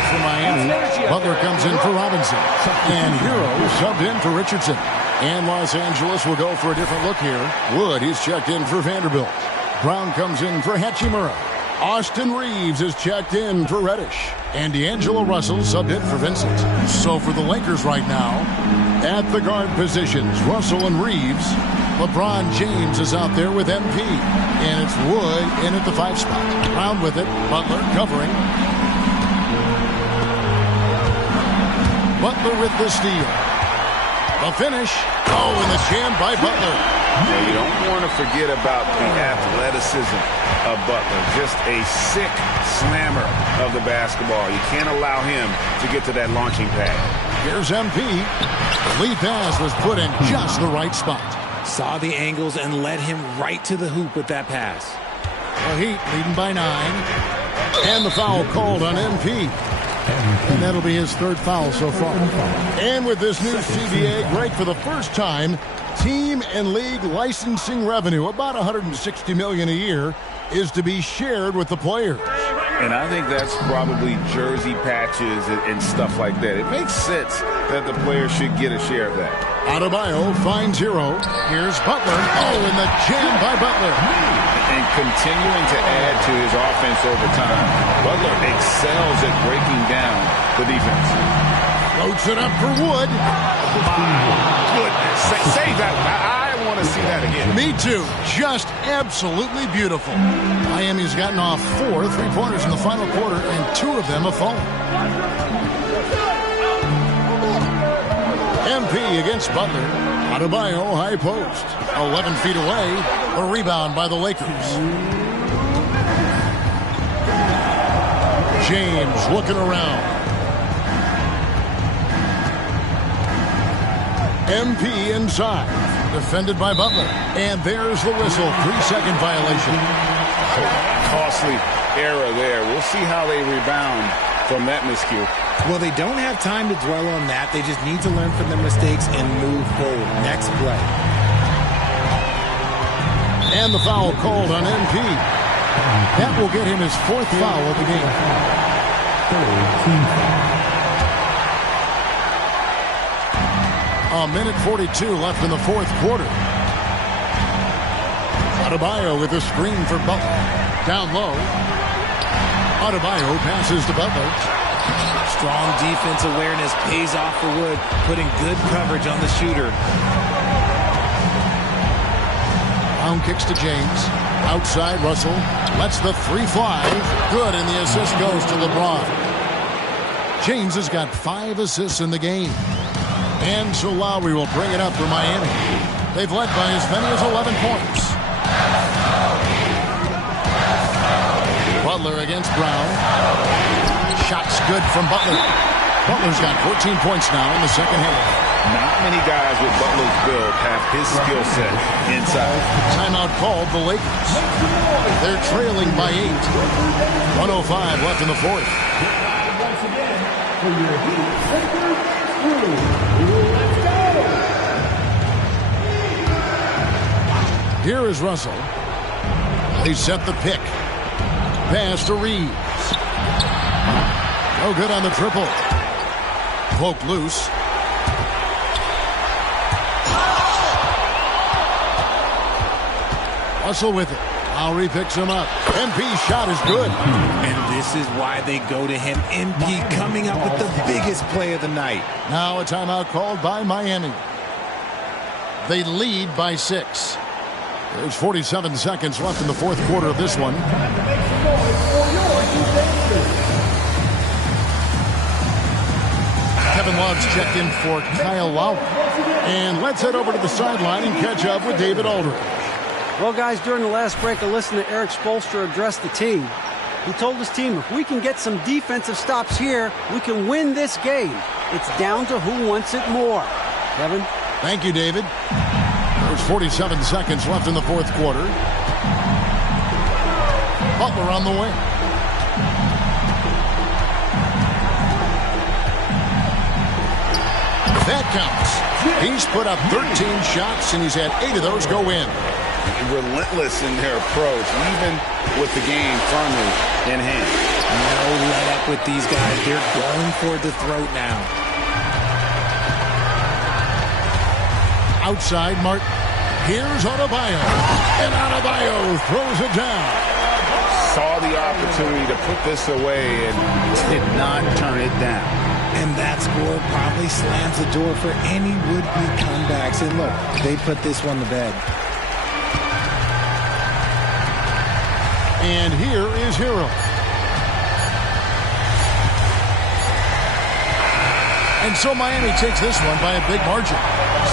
For Miami, Butler comes in for Robinson. And Hero subbed in for Richardson. And Los Angeles will go for a different look here. Wood, he's checked in for Vanderbilt. Brown comes in for Hachimura. Austin Reeves is checked in for Reddish. And D'Angelo Russell subbed in for Vincent. So for the Lakers right now, at the guard positions, Russell and Reeves. LeBron James is out there with MP. And it's Wood in at the 5 spot. Brown with it. Butler covering. Butler with the steal. The finish. Oh, and the jam by Butler. You don't want to forget about the athleticism of Butler. Just a sick slammer of the basketball. You can't allow him to get to that launching pad. Here's MP. The lead pass was put in just the right spot. Saw the angles and led him right to the hoop with that pass. The Heat leading by 9. And the foul called on MP. And that'll be his 3rd foul so far. And with this new CBA, Greg, for the first time, team and league licensing revenue, about $160 million a year, is to be shared with the players. And I think that's probably jersey patches and stuff like that. It makes sense that the players should get a share of that. Adebayo finds Hero. Here's Butler. Oh, and the jam by Butler. And continuing to add to his offense over time. Butler excels at breaking down the defense. Floats it up for Wood. My goodness. Say that. I want to see that again. Me too. Just absolutely beautiful. Miami's gotten off 4 3-pointers in the final quarter, and 2 of them have fallen. MP against Butler. Adebayo high post. 11 feet away. A rebound by the Lakers. James looking around. MP inside. Defended by Butler. And there's the whistle. 3-second violation. Costly error there. We'll see how they rebound from that miscue. Well, they don't have time to dwell on that. They just need to learn from their mistakes and move forward. Next play. And the foul called on MP. That will get him his 4th foul of the game. A minute 42 left in the 4th quarter. Adebayo with a screen for Butler. Down low. Adebayo passes to Butler. Strong defense awareness pays off for Wood, putting good coverage on the shooter. Brown kicks to James. Outside, Russell lets the 3 fly. Good, and the assist goes to LeBron. James has got 5 assists in the game. And so Lowry will bring it up for Miami. They've led by as many as 11 points. Butler against Brown. Shots good from Butler. Butler's got 14 points now in the second half. Not many guys with Butler's build have his skill set inside. Timeout called the Lakers. They're trailing by 8. 1:05 left in the 4th. Once again, for your Heat Lakers crew, let's go! Here is Russell. They set the pick. Pass to Reeves. No good on the triple. Poke loose. Russell with it. Lowry picks him up. MP's shot is good. And this is why they go to him. MP coming up with the biggest play of the night. Now a timeout called by Miami. They lead by 6. There's 47 seconds left in the fourth quarter of this one. Kevin Love's checked in for Kyle Lowry. And let's head over to the sideline and catch up with David Aldridge. Well, guys, during the last break, I listened to Eric Spoelstra address the team. He told his team, if we can get some defensive stops here, we can win this game. It's down to who wants it more. Kevin? Thank you, David. There's 47 seconds left in the fourth quarter. Butler on the way. That counts. He's put up 13 shots, and he's had 8 of those go in. Relentless in their approach, even with the game firmly in hand. No let up with these guys. They're going for the throat now. Outside, Martin. Here's Adebayo. And Adebayo throws it down. Saw the opportunity to put this away and did not turn it down. And that score probably slams the door for any would-be comebacks. And look, they put this one to bed. And here is Hero. And so Miami takes this one by a big margin.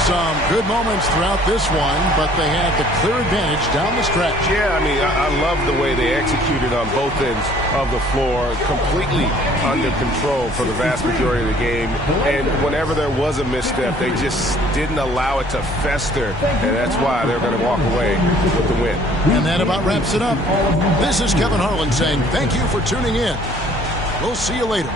Some good moments throughout this one, but they had the clear advantage down the stretch. Yeah, I mean, I love the way they executed on both ends of the floor, completely under control for the vast majority of the game. And whenever there was a misstep, they just didn't allow it to fester, and that's why they're going to walk away with the win. And that about wraps it up. This is Kevin Harlan saying thank you for tuning in. We'll see you later.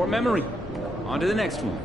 Short memory. On to the next one.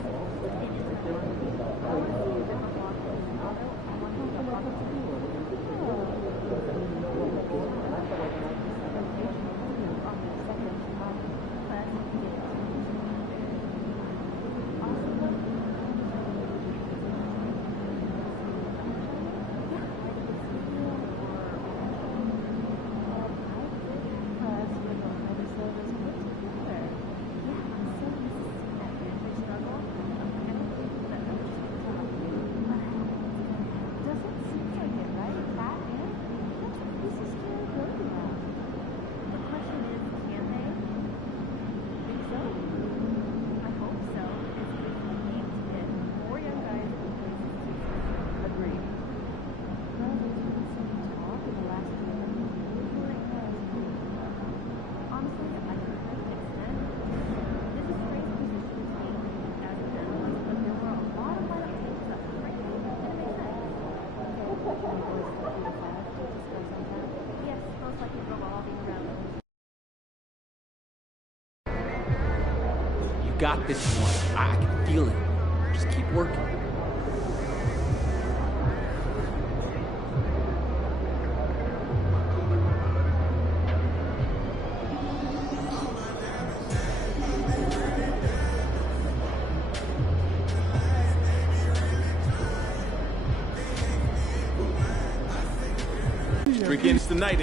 You got this one. I can feel it. Just keep working. Begins tonight.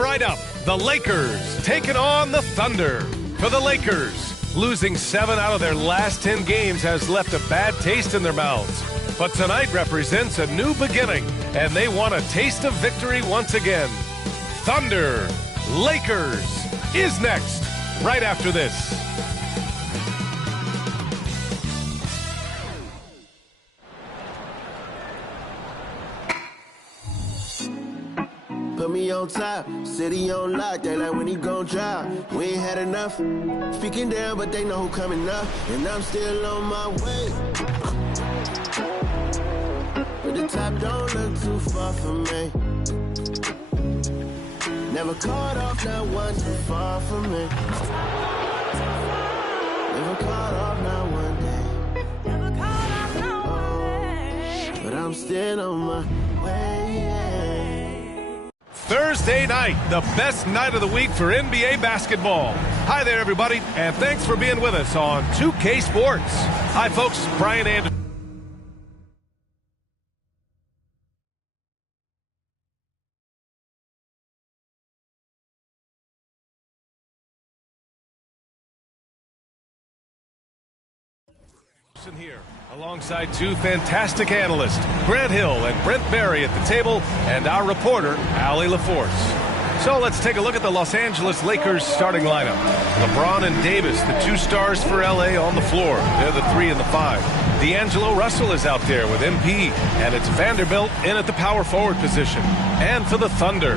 right up, the Lakers taking on the Thunder. For the Lakers, losing 7 out of their last 10 games has left a bad taste in their mouths. But tonight represents a new beginning, and they want a taste of victory once again. Thunder, Lakers is next, right after this. Put me on top, city on lock, they like when he gon' drop. We ain't had enough, speaking down, but they know who coming up, and I'm still on my way. But the top don't look too far from me. Never caught off, not one too far from me. Never caught off, not one day. Never caught off, not one day. But I'm still on my way. Thursday night, the best night of the week for NBA basketball. Hi there, everybody, and thanks for being with us on 2K Sports. Hi, folks. Brian Anderson. Here, alongside 2 fantastic analysts, Grant Hill and Brent Barry at the table, and our reporter, Allie LaForce. So let's take a look at the Los Angeles Lakers starting lineup. LeBron and Davis, the 2 stars for LA on the floor. They're the 3 and the 5. D'Angelo Russell is out there with MP, and it's Vanderbilt in at the power forward position. And for the Thunder,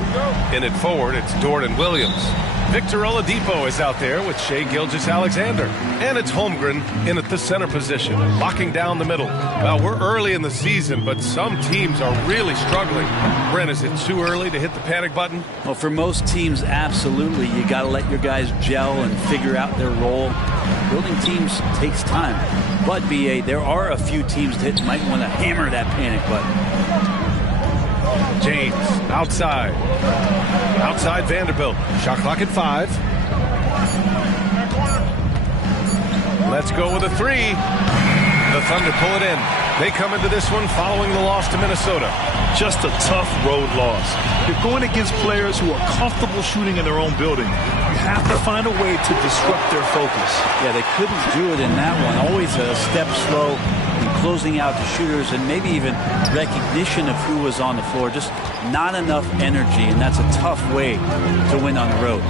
in at forward, it's Jordan Williams. Victor Oladipo is out there with Shai Gilgeous-Alexander. And it's Holmgren in at the center position, locking down the middle. Well, we're early in the season, but some teams are really struggling. Brent, is it too early to hit the panic button? Well, for most teams, absolutely. You got to let your guys gel and figure out their role. Building teams takes time. But, B.A., there are a few teams that might want to hammer that panic button. James, outside. Outside Vanderbilt. Shot clock at 5. Let's go with a 3. The Thunder pull it in. They come into this one following the loss to Minnesota. Just a tough road loss. You're going against players who are comfortable shooting in their own building. You have to find a way to disrupt their focus. Yeah, they couldn't do it in that one. Always a step slow in closing out the shooters, and maybe even recognition of who was on the floor. Just not enough energy, and that's a tough way to win on the road.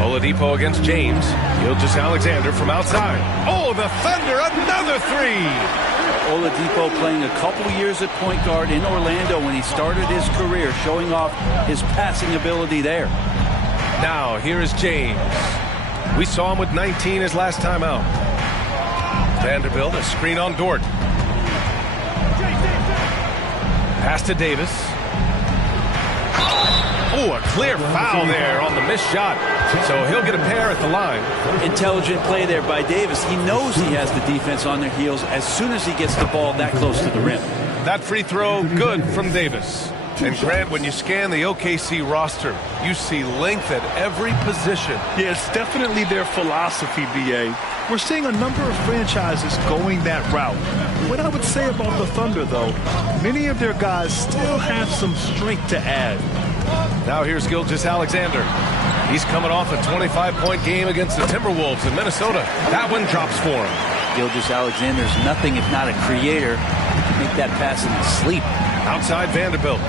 Oladipo against James. Gilgeous-Alexander from outside. Oh, the Thunder, another 3. Oladipo playing a couple years at point guard in Orlando when he started his career, showing off his passing ability there. Now, here is James. We saw him with 19 his last time out. Vanderbilt, a screen on Dort. Pass to Davis. Oh, a clear foul there on the missed shot. So he'll get a pair at the line. Intelligent play there by Davis. He knows he has the defense on their heels as soon as he gets the ball that close to the rim. That free throw, good from Davis. And Grant, when you scan the OKC roster, you see length at every position. Yeah, it's definitely their philosophy, B.A. We're seeing a number of franchises going that route. What I would say about the Thunder, though, many of their guys still have some strength to add. Now here's Gilgeous-Alexander. He's coming off a 25-point game against the Timberwolves in Minnesota. That one drops for him. Gilgeous-Alexander's nothing if not a creator. He can make that pass in his sleep. Outside Vanderbilt.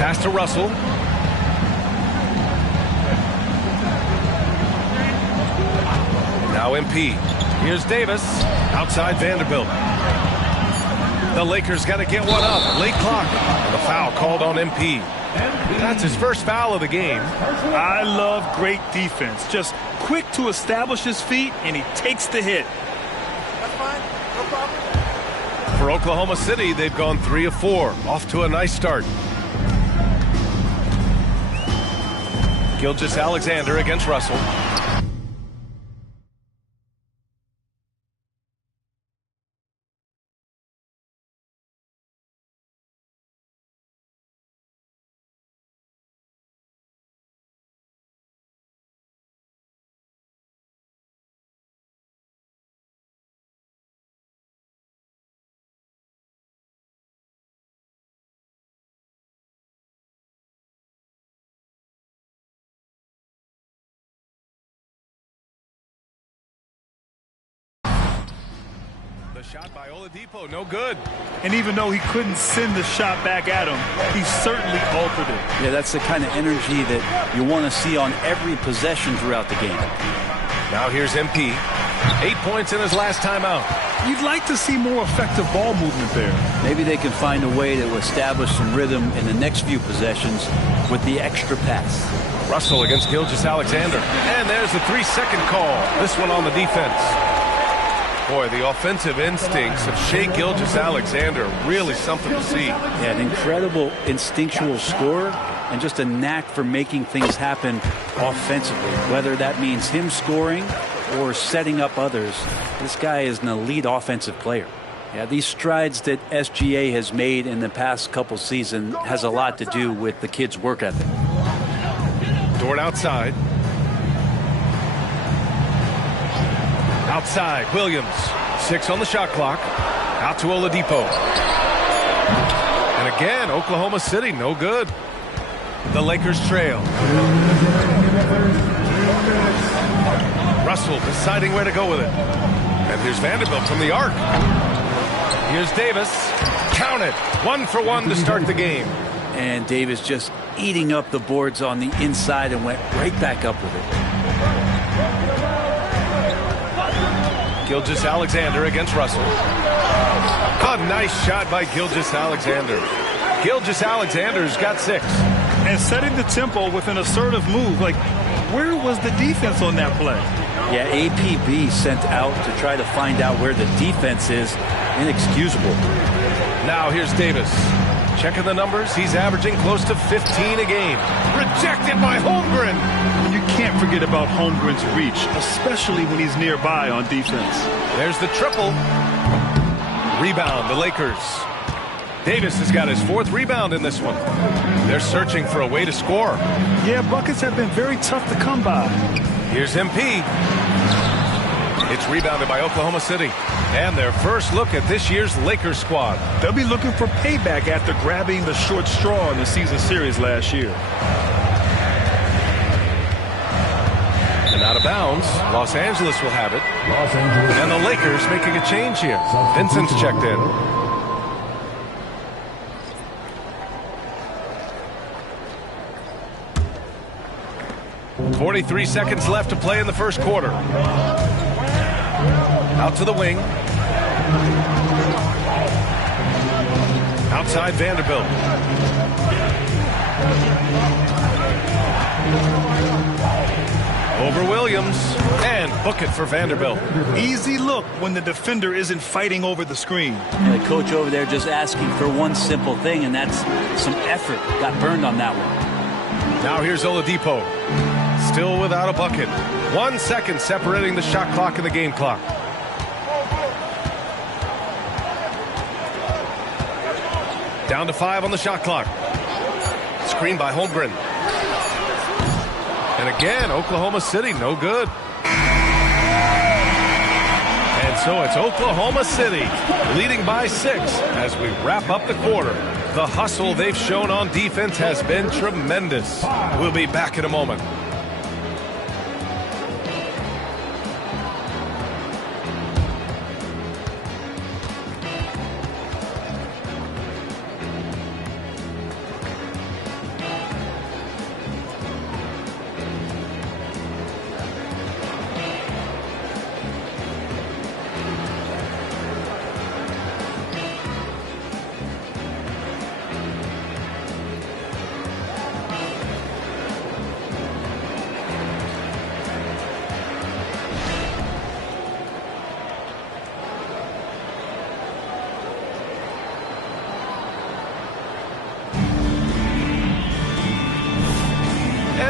Pass to Russell. Now MP. Here's Davis. Outside Vanderbilt. The Lakers got to get one up. Late clock. And the foul called on MP. That's his first foul of the game. I love great defense. Just quick to establish his feet, and he takes the hit. That's fine. No problem. For Oklahoma City, they've gone 3 of 4. Off to a nice start. Gilgeous-Alexander against Russell. Shot by Oladipo, no good. And even though he couldn't send the shot back at him, he certainly altered it. Yeah, that's the kind of energy that you want to see on every possession throughout the game. Now here's MP. 8 points in his last time out. You'd like to see more effective ball movement there. Maybe they can find a way to establish some rhythm in the next few possessions with the extra pass. Russell against Gilgeous-Alexander. And there's the 3-second call. This one on the defense. Boy, the offensive instincts of Shai Gilgeous-Alexander, really something to see. Yeah, an incredible instinctual scorer and just a knack for making things happen offensively, whether that means him scoring or setting up others. This guy is an elite offensive player. Yeah, these strides that SGA has made in the past couple seasons has a lot to do with the kid's work ethic. Dort outside. Outside, Williams. 6 on the shot clock. Out to Oladipo. And again, Oklahoma City, no good. The Lakers trail. Russell deciding where to go with it. And here's Vanderbilt from the arc. Here's Davis. Count it. 1 for 1 to start the game. And Davis just eating up the boards on the inside and went right back up with it. Gilgeous-Alexander against Russell. A nice shot by Gilgeous-Alexander. Gilgeous-Alexander's got 6. And setting the tempo with an assertive move. Like, where was the defense on that play? Yeah, APB sent out to try to find out where the defense is. Inexcusable. Now here's Davis. Checking the numbers, he's averaging close to 15 a game. Rejected by Holmgren. And you can't forget about Holmgren's reach, especially when he's nearby on defense. There's the triple. Rebound, the Lakers. Davis has got his 4th rebound in this one. They're searching for a way to score. Yeah, buckets have been very tough to come by. Here's MP. It's rebounded by Oklahoma City. And their first look at this year's Lakers squad. They'll be looking for payback after grabbing the short straw in the season series last year. And out of bounds, Los Angeles will have it. And the Lakers making a change here. Vincent's checked in. .43 seconds left to play in the first quarter. Out to the wing. Outside Vanderbilt. Over Williams. And book it for Vanderbilt. Easy look when the defender isn't fighting over the screen. And the coach over there just asking for one simple thing, and that's some effort. Got burned on that one. Now here's Oladipo. Still without a bucket. 1 second separating the shot clock and the game clock. Down to 5 on the shot clock. Screen by Holmgren. And again, Oklahoma City, no good. And so it's Oklahoma City leading by 6 as we wrap up the quarter. The hustle they've shown on defense has been tremendous. We'll be back in a moment.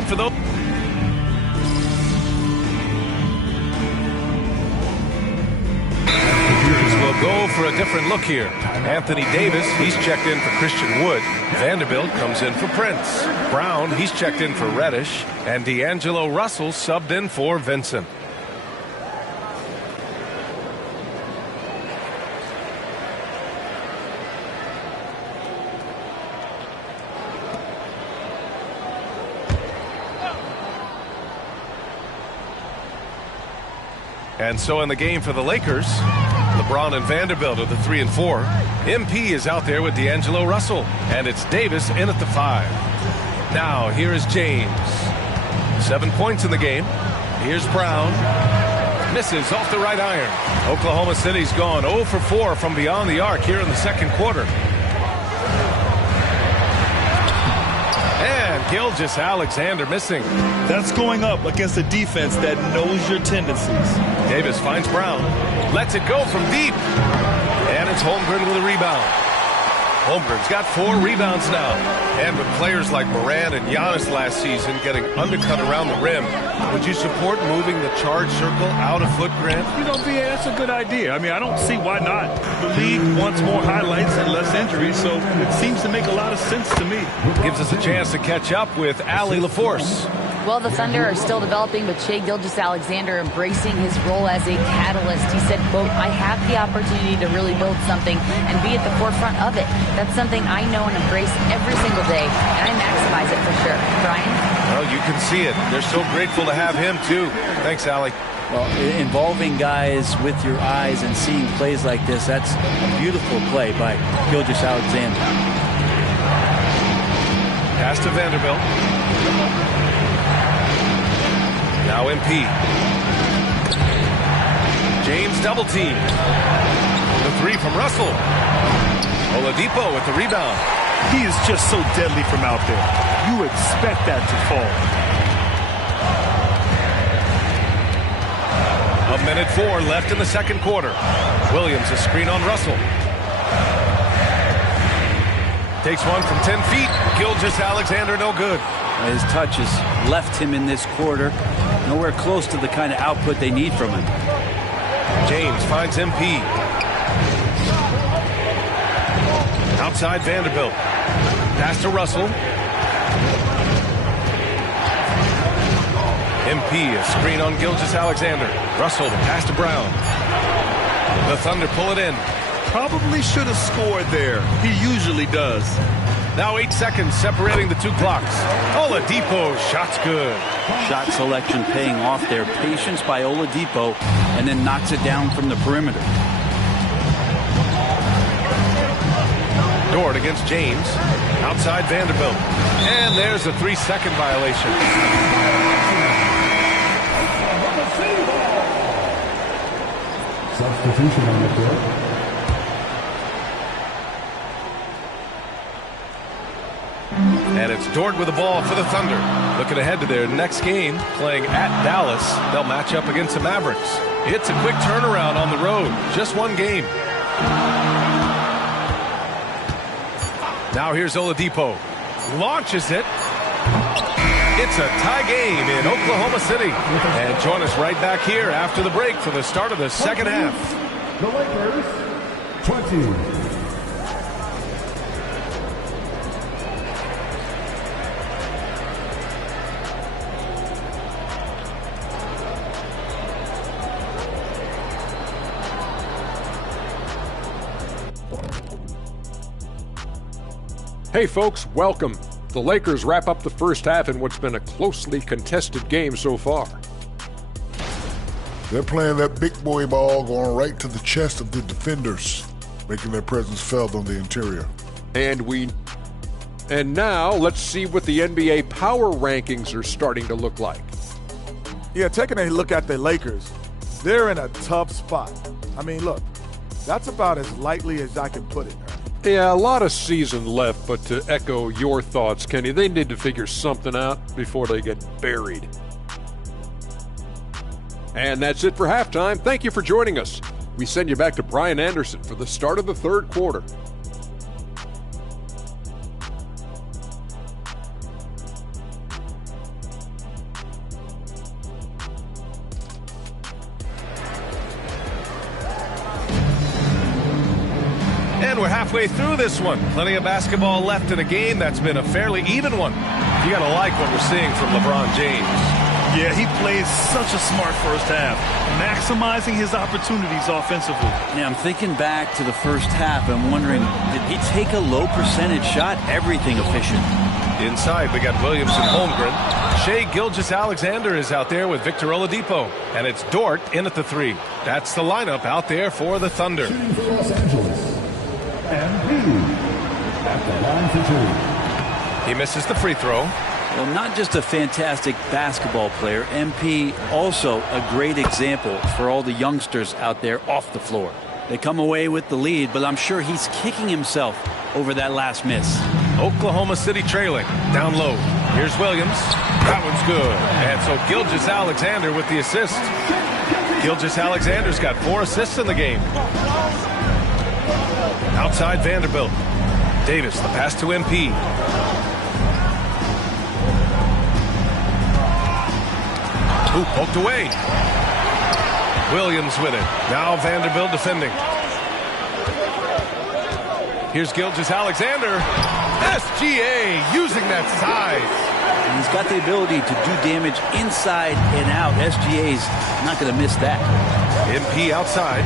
For those we'll go for a different look here. Anthony Davis, he's checked in for Christian Wood. Vanderbilt comes in for Prince. Brown, he's checked in for Reddish. And D'Angelo Russell subbed in for Vincent. And so in the game for the Lakers, LeBron and Vanderbilt are the 3 and 4. MP is out there with D'Angelo Russell, and it's Davis in at the 5. Now, here is James. 7 points in the game. Here's Brown. Misses off the right iron. Oklahoma City's gone 0 for 4 from beyond the arc here in the second quarter. And Gilgeous-Alexander missing. That's going up against a defense that knows your tendencies. Davis finds Brown. Lets it go from deep. And it's Holmgren with a rebound. Holmgren's got 4 rebounds now. And with players like Morant and Giannis last season getting undercut around the rim, would you support moving the charge circle out a foot, Grant? You know, VA, that's a good idea. I mean, I don't see why not. The league wants more highlights and less injuries, so it seems to make a lot of sense to me. Gives us a chance to catch up with Allie LaForce. Well, the Thunder are still developing, but Shai Gilgeous-Alexander embracing his role as a catalyst. He said, quote, I have the opportunity to really build something and be at the forefront of it. That's something I know and embrace every single day, and I maximize it for sure. Brian? Well, you can see it. They're so grateful to have him, too. Thanks, Allie. Well, involving guys with your eyes and seeing plays like this, that's a beautiful play by Gilgeous-Alexander. Pass to Vanderbilt. Now MP. James double team. The 3 from Russell. Oladipo with the rebound. He is just so deadly from out there. You expect that to fall. 1:04 left in the second quarter. Williams a screen on Russell. Takes one from 10 feet. Gilgeous-Alexander no good. His touch has left him in this quarter. Nowhere close to the kind of output they need from him. James finds MP. Outside Vanderbilt. Pass to Russell. MP a screen on Gilgeous-Alexander. Russell the pass to Brown. The Thunder pull it in. Probably should have scored there. He usually does. Now 8 seconds separating the 2 clocks. Oladipo, shot's good. Shot selection paying off there. Patience by Oladipo, and then knocks it down from the perimeter. Dort against James. Outside Vanderbilt. And there's a 3-second violation. Substitution on the court. And it's Dort with the ball for the Thunder. Looking ahead to their next game, playing at Dallas. They'll match up against the Mavericks. It's a quick turnaround on the road. Just 1 game. Now here's Oladipo. Launches it. It's a tie game in Oklahoma City. And join us right back here after the break for the start of the second half. The Lakers, 20. Hey folks, welcome. The Lakers wrap up the first half in what's been a closely contested game so far. They're playing that big boy ball going right to the chest of the defenders, making their presence felt on the interior. And now let's see what the NBA power rankings are starting to look like. Yeah, taking a look at the Lakers, they're in a tough spot. I mean, look, that's about as lightly as I can put it. Yeah, a lot of season left, but to echo your thoughts, Kenny, they need to figure something out before they get buried. And that's it for halftime. Thank you for joining us. We send you back to Brian Anderson for the start of the third quarter. And we're halfway through this one. Plenty of basketball left in a game that's been a fairly even one. You got to like what we're seeing from LeBron James. Yeah, he plays such a smart first half, maximizing his opportunities offensively. Yeah, I'm thinking back to the first half. I'm wondering, did he take a low percentage shot? Everything efficient. Inside, we got Williams and Holmgren. Shea Gilgeous-Alexander is out there with Victor Oladipo. And it's Dort in at the 3. That's the lineup out there for the Thunder. Shooting for Los Angeles, MP at the line for 2. He misses the free throw. Well, not just a fantastic basketball player, MP also a great example for all the youngsters out there off the floor. They come away with the lead, but I'm sure he's kicking himself over that last miss. Oklahoma City trailing. Down low. Here's Williams. That one's good. And so Gilgeous-Alexander with the assist. Gilgeous-Alexander's got 4 assists in the game. Outside Vanderbilt. Davis, the pass to MP. Who poked away. Williams with it. Now Vanderbilt defending. Here's Gilgeous-Alexander. SGA using that size. And he's got the ability to do damage inside and out. SGA's not going to miss that. MP outside.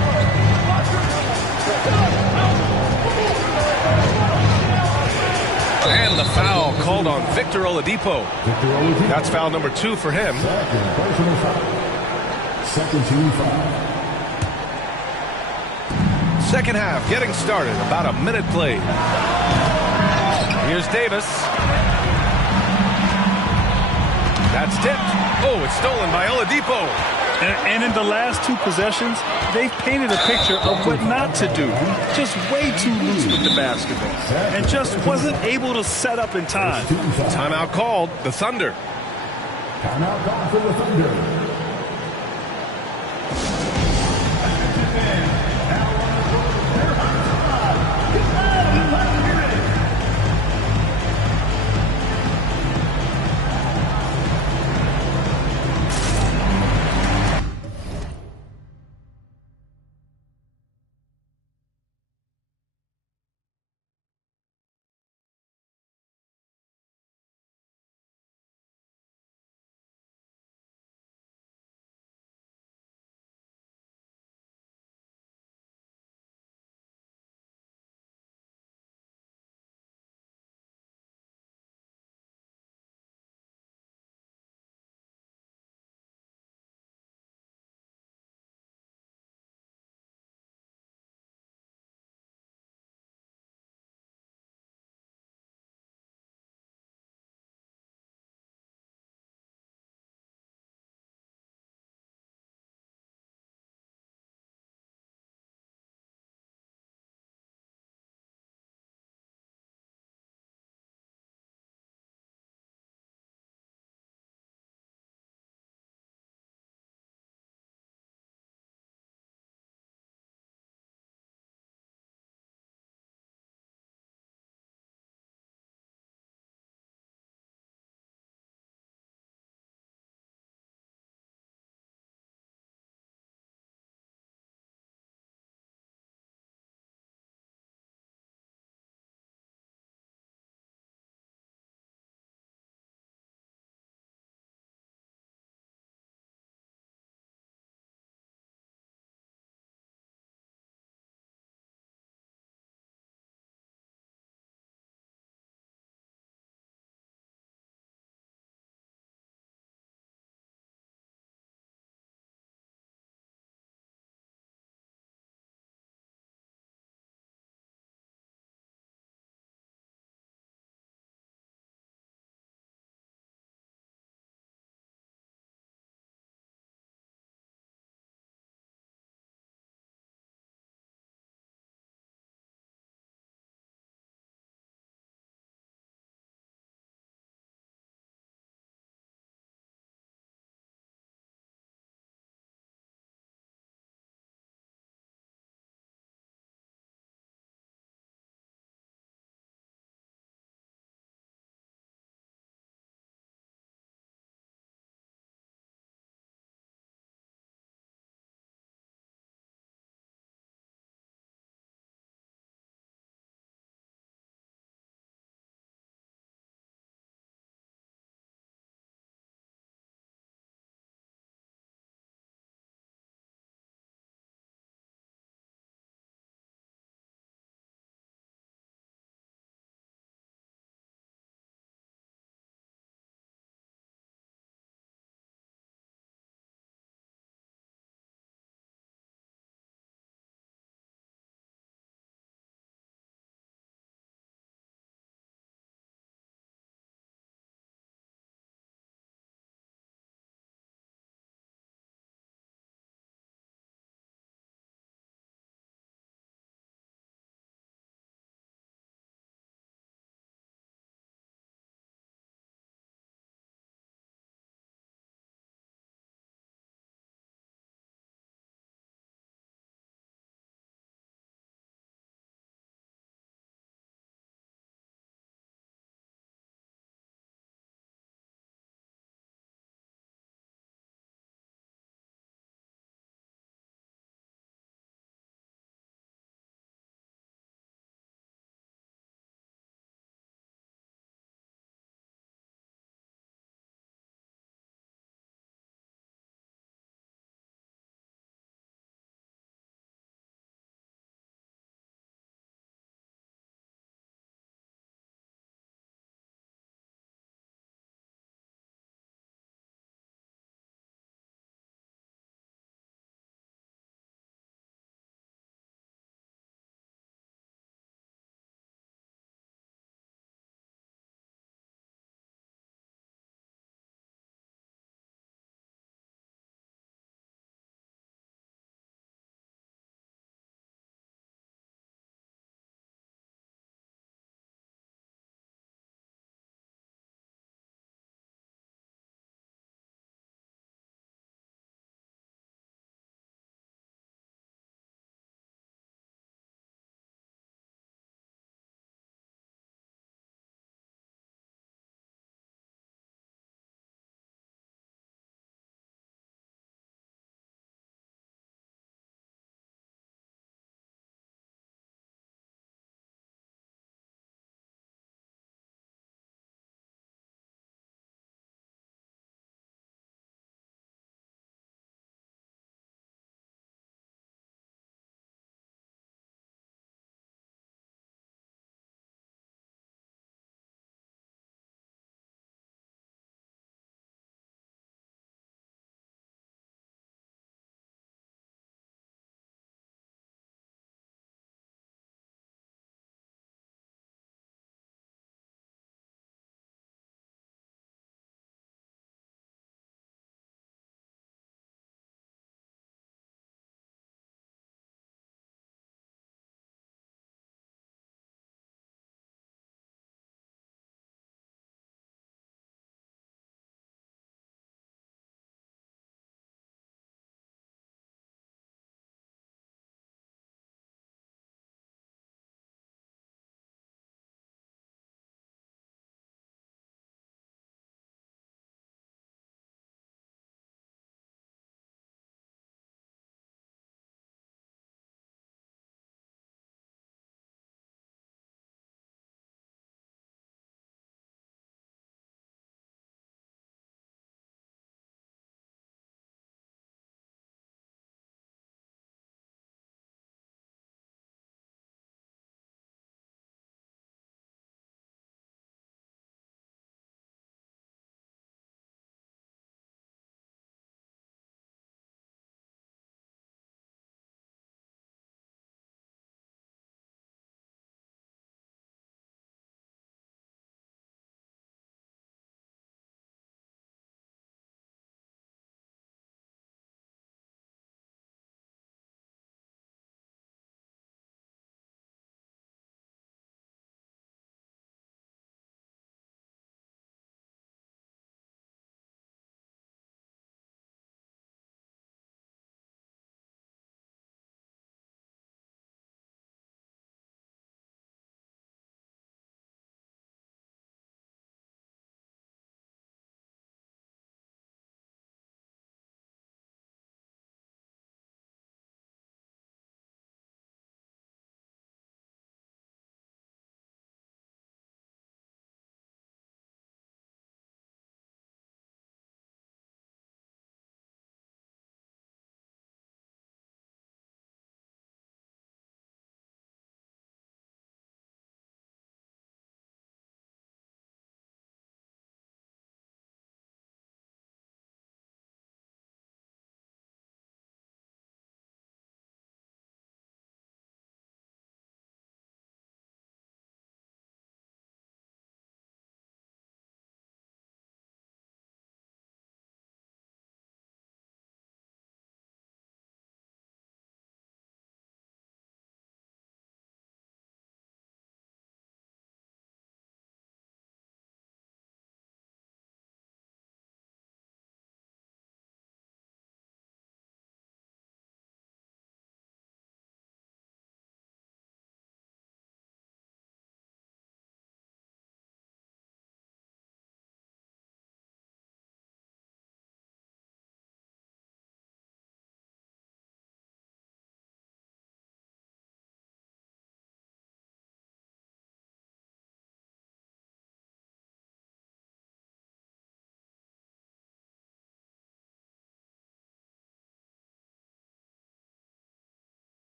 And the foul called on Victor Oladipo. That's foul number 2 for him. Second team foul. Second half getting started. About a minute played. Here's Davis. That's tipped. Oh, it's stolen by Oladipo. And in the last 2 possessions, they've painted a picture of what not to do. Just way too loose with the basketball. And just wasn't able to set up in time. Timeout called. The Thunder. Timeout called for the Thunder.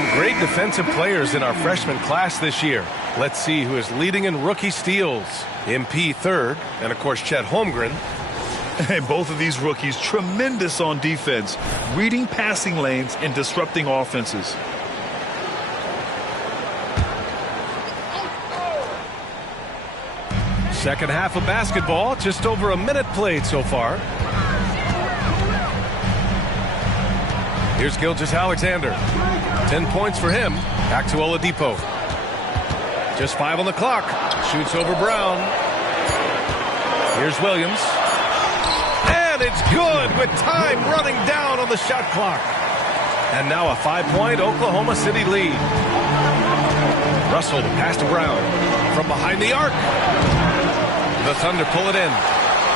Some great defensive players in our freshman class this year. Let's see who is leading in rookie steals. MP third, and of course Chet Holmgren. And both of these rookies tremendous on defense, reading passing lanes and disrupting offenses. Second half of basketball, just over a minute played so far. Here's Gilgeous-Alexander. 10 points for him. Back to Oladipo. Just 5 on the clock. Shoots over Brown. Here's Williams. And it's good with time running down on the shot clock. And now a 5-point Oklahoma City lead. Russell, the pass to Brown. From behind the arc. The Thunder pull it in.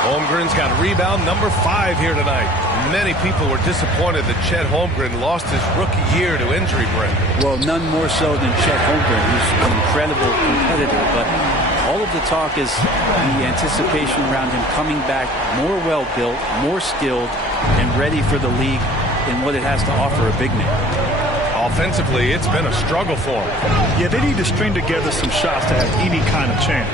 Holmgren's got rebound number 5 here tonight. Many people were disappointed that Chet Holmgren lost his rookie year to injury, Brent. Well, none more so than Chet Holmgren, who's an incredible competitor. But all of the talk is the anticipation around him coming back more well-built, more skilled, and ready for the league in what it has to offer a big man. Offensively, it's been a struggle for him. Yeah, they need to string together some shots to have any kind of chance.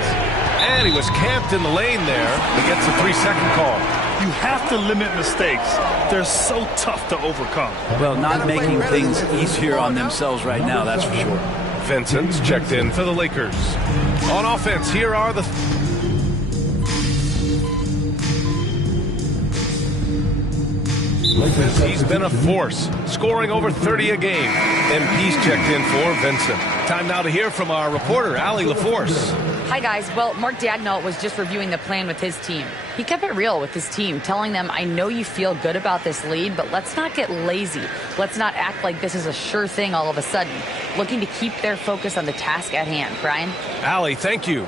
And he was camped in the lane there. He gets a 3-second call. You have to limit mistakes. They're so tough to overcome. Well, not making things easier on themselves right now, that's for sure. Vincent's checked in for the Lakers. On offense, here are the... He's been a force, scoring over 30 a game. MP's checked in for Vincent. Time now to hear from our reporter, Allie LaForce. Hi, guys. Well, Mark Daigneault was just reviewing the plan with his team. He kept it real with his team, telling them, I know you feel good about this lead, but let's not get lazy. Let's not act like this is a sure thing all of a sudden. Looking to keep their focus on the task at hand. Brian? Allie, thank you.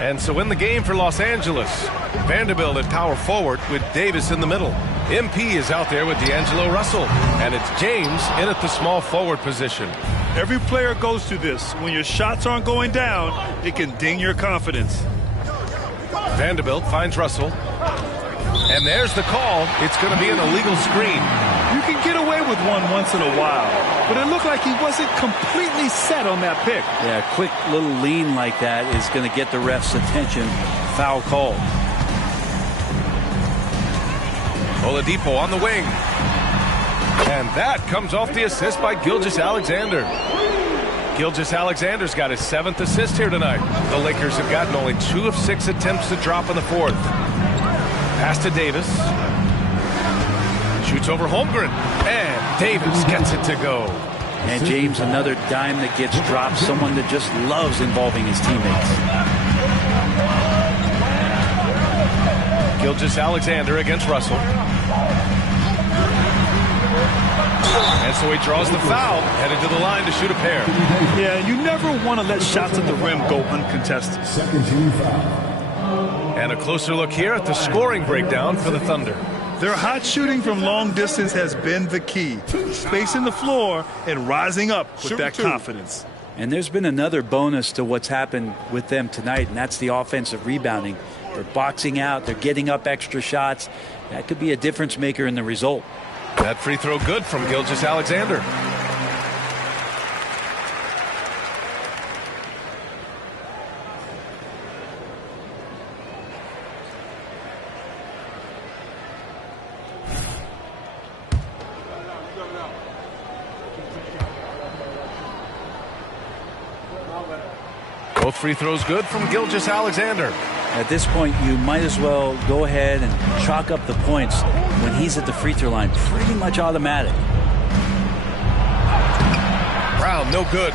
And so in the game for Los Angeles, Vanderbilt at power forward with Davis in the middle. MP is out there with D'Angelo Russell, and it's James in at the small forward position. Every player goes through this. When your shots aren't going down, it can ding your confidence. Vanderbilt finds Russell. And there's the call. It's going to be an illegal screen. You can get away with one once in a while, but it looked like he wasn't completely set on that pick. Yeah, a quick little lean like that is going to get the ref's attention. Foul call. Oladipo on the wing. And that comes off the assist by Gilgeous-Alexander. Gilgeous-Alexander's got his 7th assist here tonight. The Lakers have gotten only 2 of 6 attempts to drop in the 4th. Pass to Davis. Shoots over Holmgren. And Davis gets it to go. And James, another dime that gets dropped. Someone that just loves involving his teammates. Gilgeous-Alexander against Russell. And so he draws the foul, headed to the line to shoot a pair. Yeah, you never want to let shots at the rim go uncontested. Second team foul. And a closer look here at the scoring breakdown for the Thunder. Their hot shooting from long distance has been the key. Spacing the floor and rising up with that confidence. And there's been another bonus to what's happened with them tonight, and that's the offensive rebounding. They're boxing out. They're getting up extra shots. That could be a difference maker in the result. That free throw good from Gilgeous-Alexander. Both free throws good from Gilgeous-Alexander. At this point, you might as well go ahead and chalk up the points when he's at the free throw line. Pretty much automatic. Brown, no good.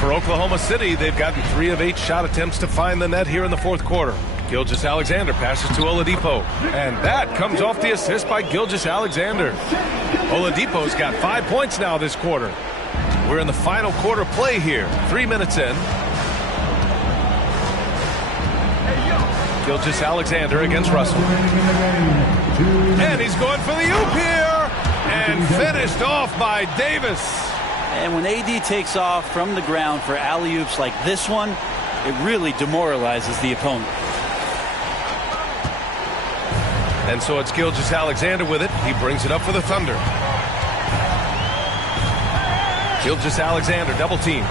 For Oklahoma City, they've gotten 3 of 8 shot attempts to find the net here in the 4th quarter. Gilgeous-Alexander passes to Oladipo. And that comes off the assist by Gilgeous-Alexander. Oladipo's got 5 points now this quarter. We're in the final quarter play here. 3 minutes in. Gilgeous-Alexander against Russell. And he's going for the oop here. And finished off by Davis. And when AD takes off from the ground for alley-oops like this one, it really demoralizes the opponent. And so it's Gilgeous-Alexander with it. He brings it up for the Thunder. Gilgeous-Alexander double team.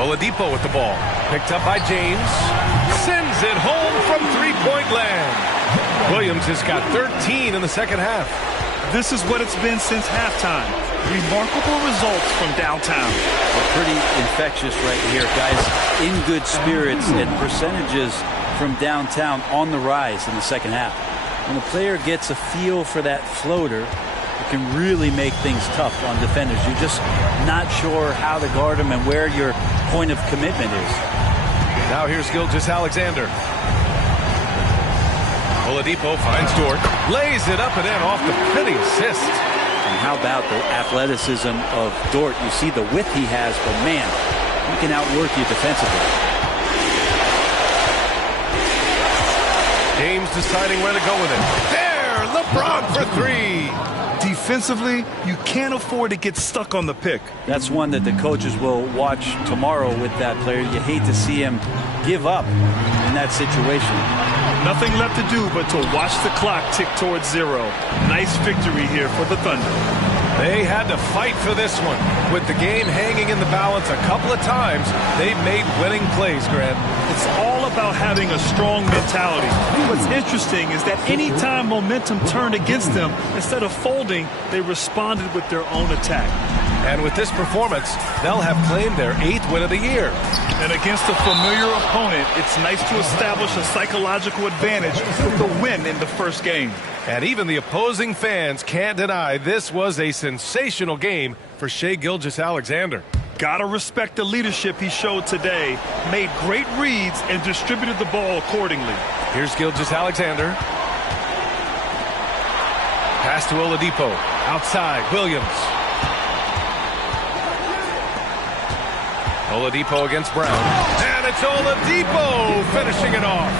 Oladipo with the ball. Picked up by James. Sends it home from three-point land. Williams has got 13 in the second half. This is what it's been since halftime. Remarkable results from downtown. Well, pretty infectious right here, guys. In good spirits and percentages from downtown on the rise in the second half. When a player gets a feel for that floater, it can really make things tough on defenders. You're just not sure how to guard them and where your point of commitment is. Now here's Gilgeous-Alexander. Oladipo finds Dort, lays it up and in off the pretty assist. And how about the athleticism of Dort? You see the width he has, but man, he can outwork you defensively. James deciding where to go with it. There, LeBron for three. Defensively, you can't afford to get stuck on the pick. That's one that the coaches will watch tomorrow with that player. You hate to see him give up in that situation. Nothing left to do but to watch the clock tick towards zero. Nice victory here for the Thunder. They had to fight for this one. With the game hanging in the balance a couple of times, they made winning plays, Grant. It's all about having a strong mentality. What's interesting is that any time momentum turned against them, instead of folding, they responded with their own attack. And with this performance, they'll have claimed their 8th win of the year. And against a familiar opponent, it's nice to establish a psychological advantage with the win in the first game. And even the opposing fans can't deny this was a sensational game for Shai Gilgeous-Alexander. Gotta respect the leadership he showed today. Made great reads and distributed the ball accordingly. Here's Gilgeous-Alexander. Pass to Oladipo. Outside, Williams. Oladipo against Brown. And it's Oladipo finishing it off.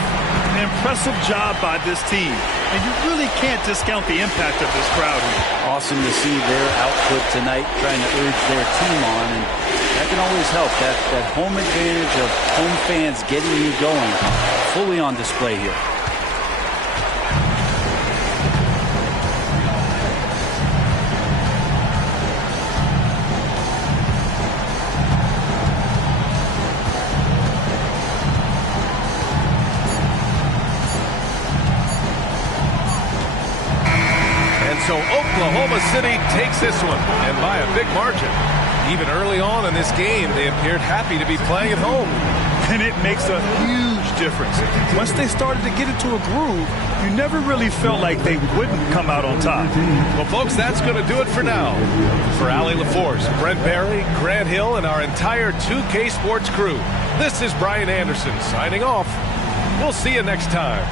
An impressive job by this team. And you really can't discount the impact of this crowd here. Awesome to see their output tonight, trying to urge their team on. And that can always help. That home advantage of home fans getting you going fully on display here. So Oklahoma City takes this one, and by a big margin. Even early on in this game, they appeared happy to be playing at home. And it makes a huge difference. Once they started to get into a groove, you never really felt like they wouldn't come out on top. Well, folks, that's going to do it for now. For Allie LaForce, Brent Barry, Grant Hill, and our entire 2K Sports crew, this is Brian Anderson signing off. We'll see you next time.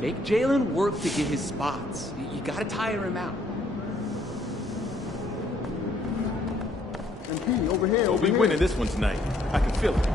Make Jalen work to get his spots. You got to tire him out. MP, over here, we'll be winning this one tonight. I can feel it.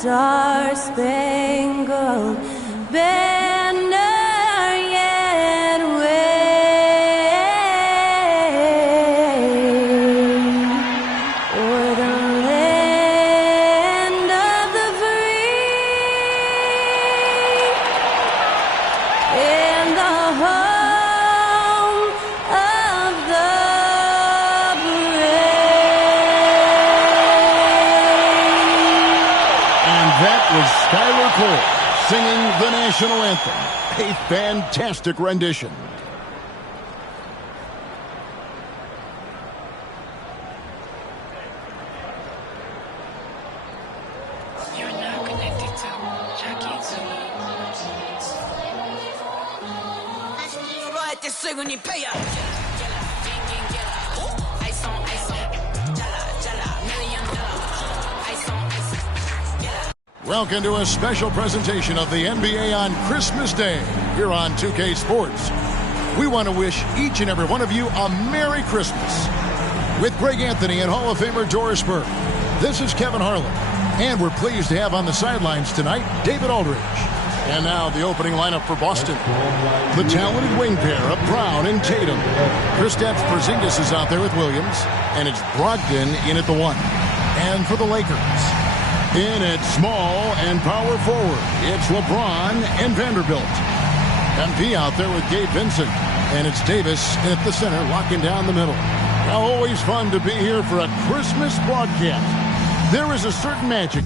Star-spangled banner yet wave o'er the land of the free and the home of the Skylar Cole singing the national anthem. A fantastic rendition. You're now connected to Jackie Welcome to a special presentation of the NBA on Christmas Day here on 2K Sports. We want to wish each and every one of you a Merry Christmas. With Greg Anthony and Hall of Famer Doris Burke, this is Kevin Harlan, and we're pleased to have on the sidelines tonight David Aldridge. And now the opening lineup for Boston. The talented wing pair of Brown and Tatum. Kristaps Porzingis is out there with Williams, and it's Brogdon in at the 1. And for the Lakers, in at small and power forward, it's LeBron and Vanderbilt. MP out there with Gabe Vincent, and it's Davis at the center, locking down the middle. Now, always fun to be here for a Christmas broadcast. There is a certain magic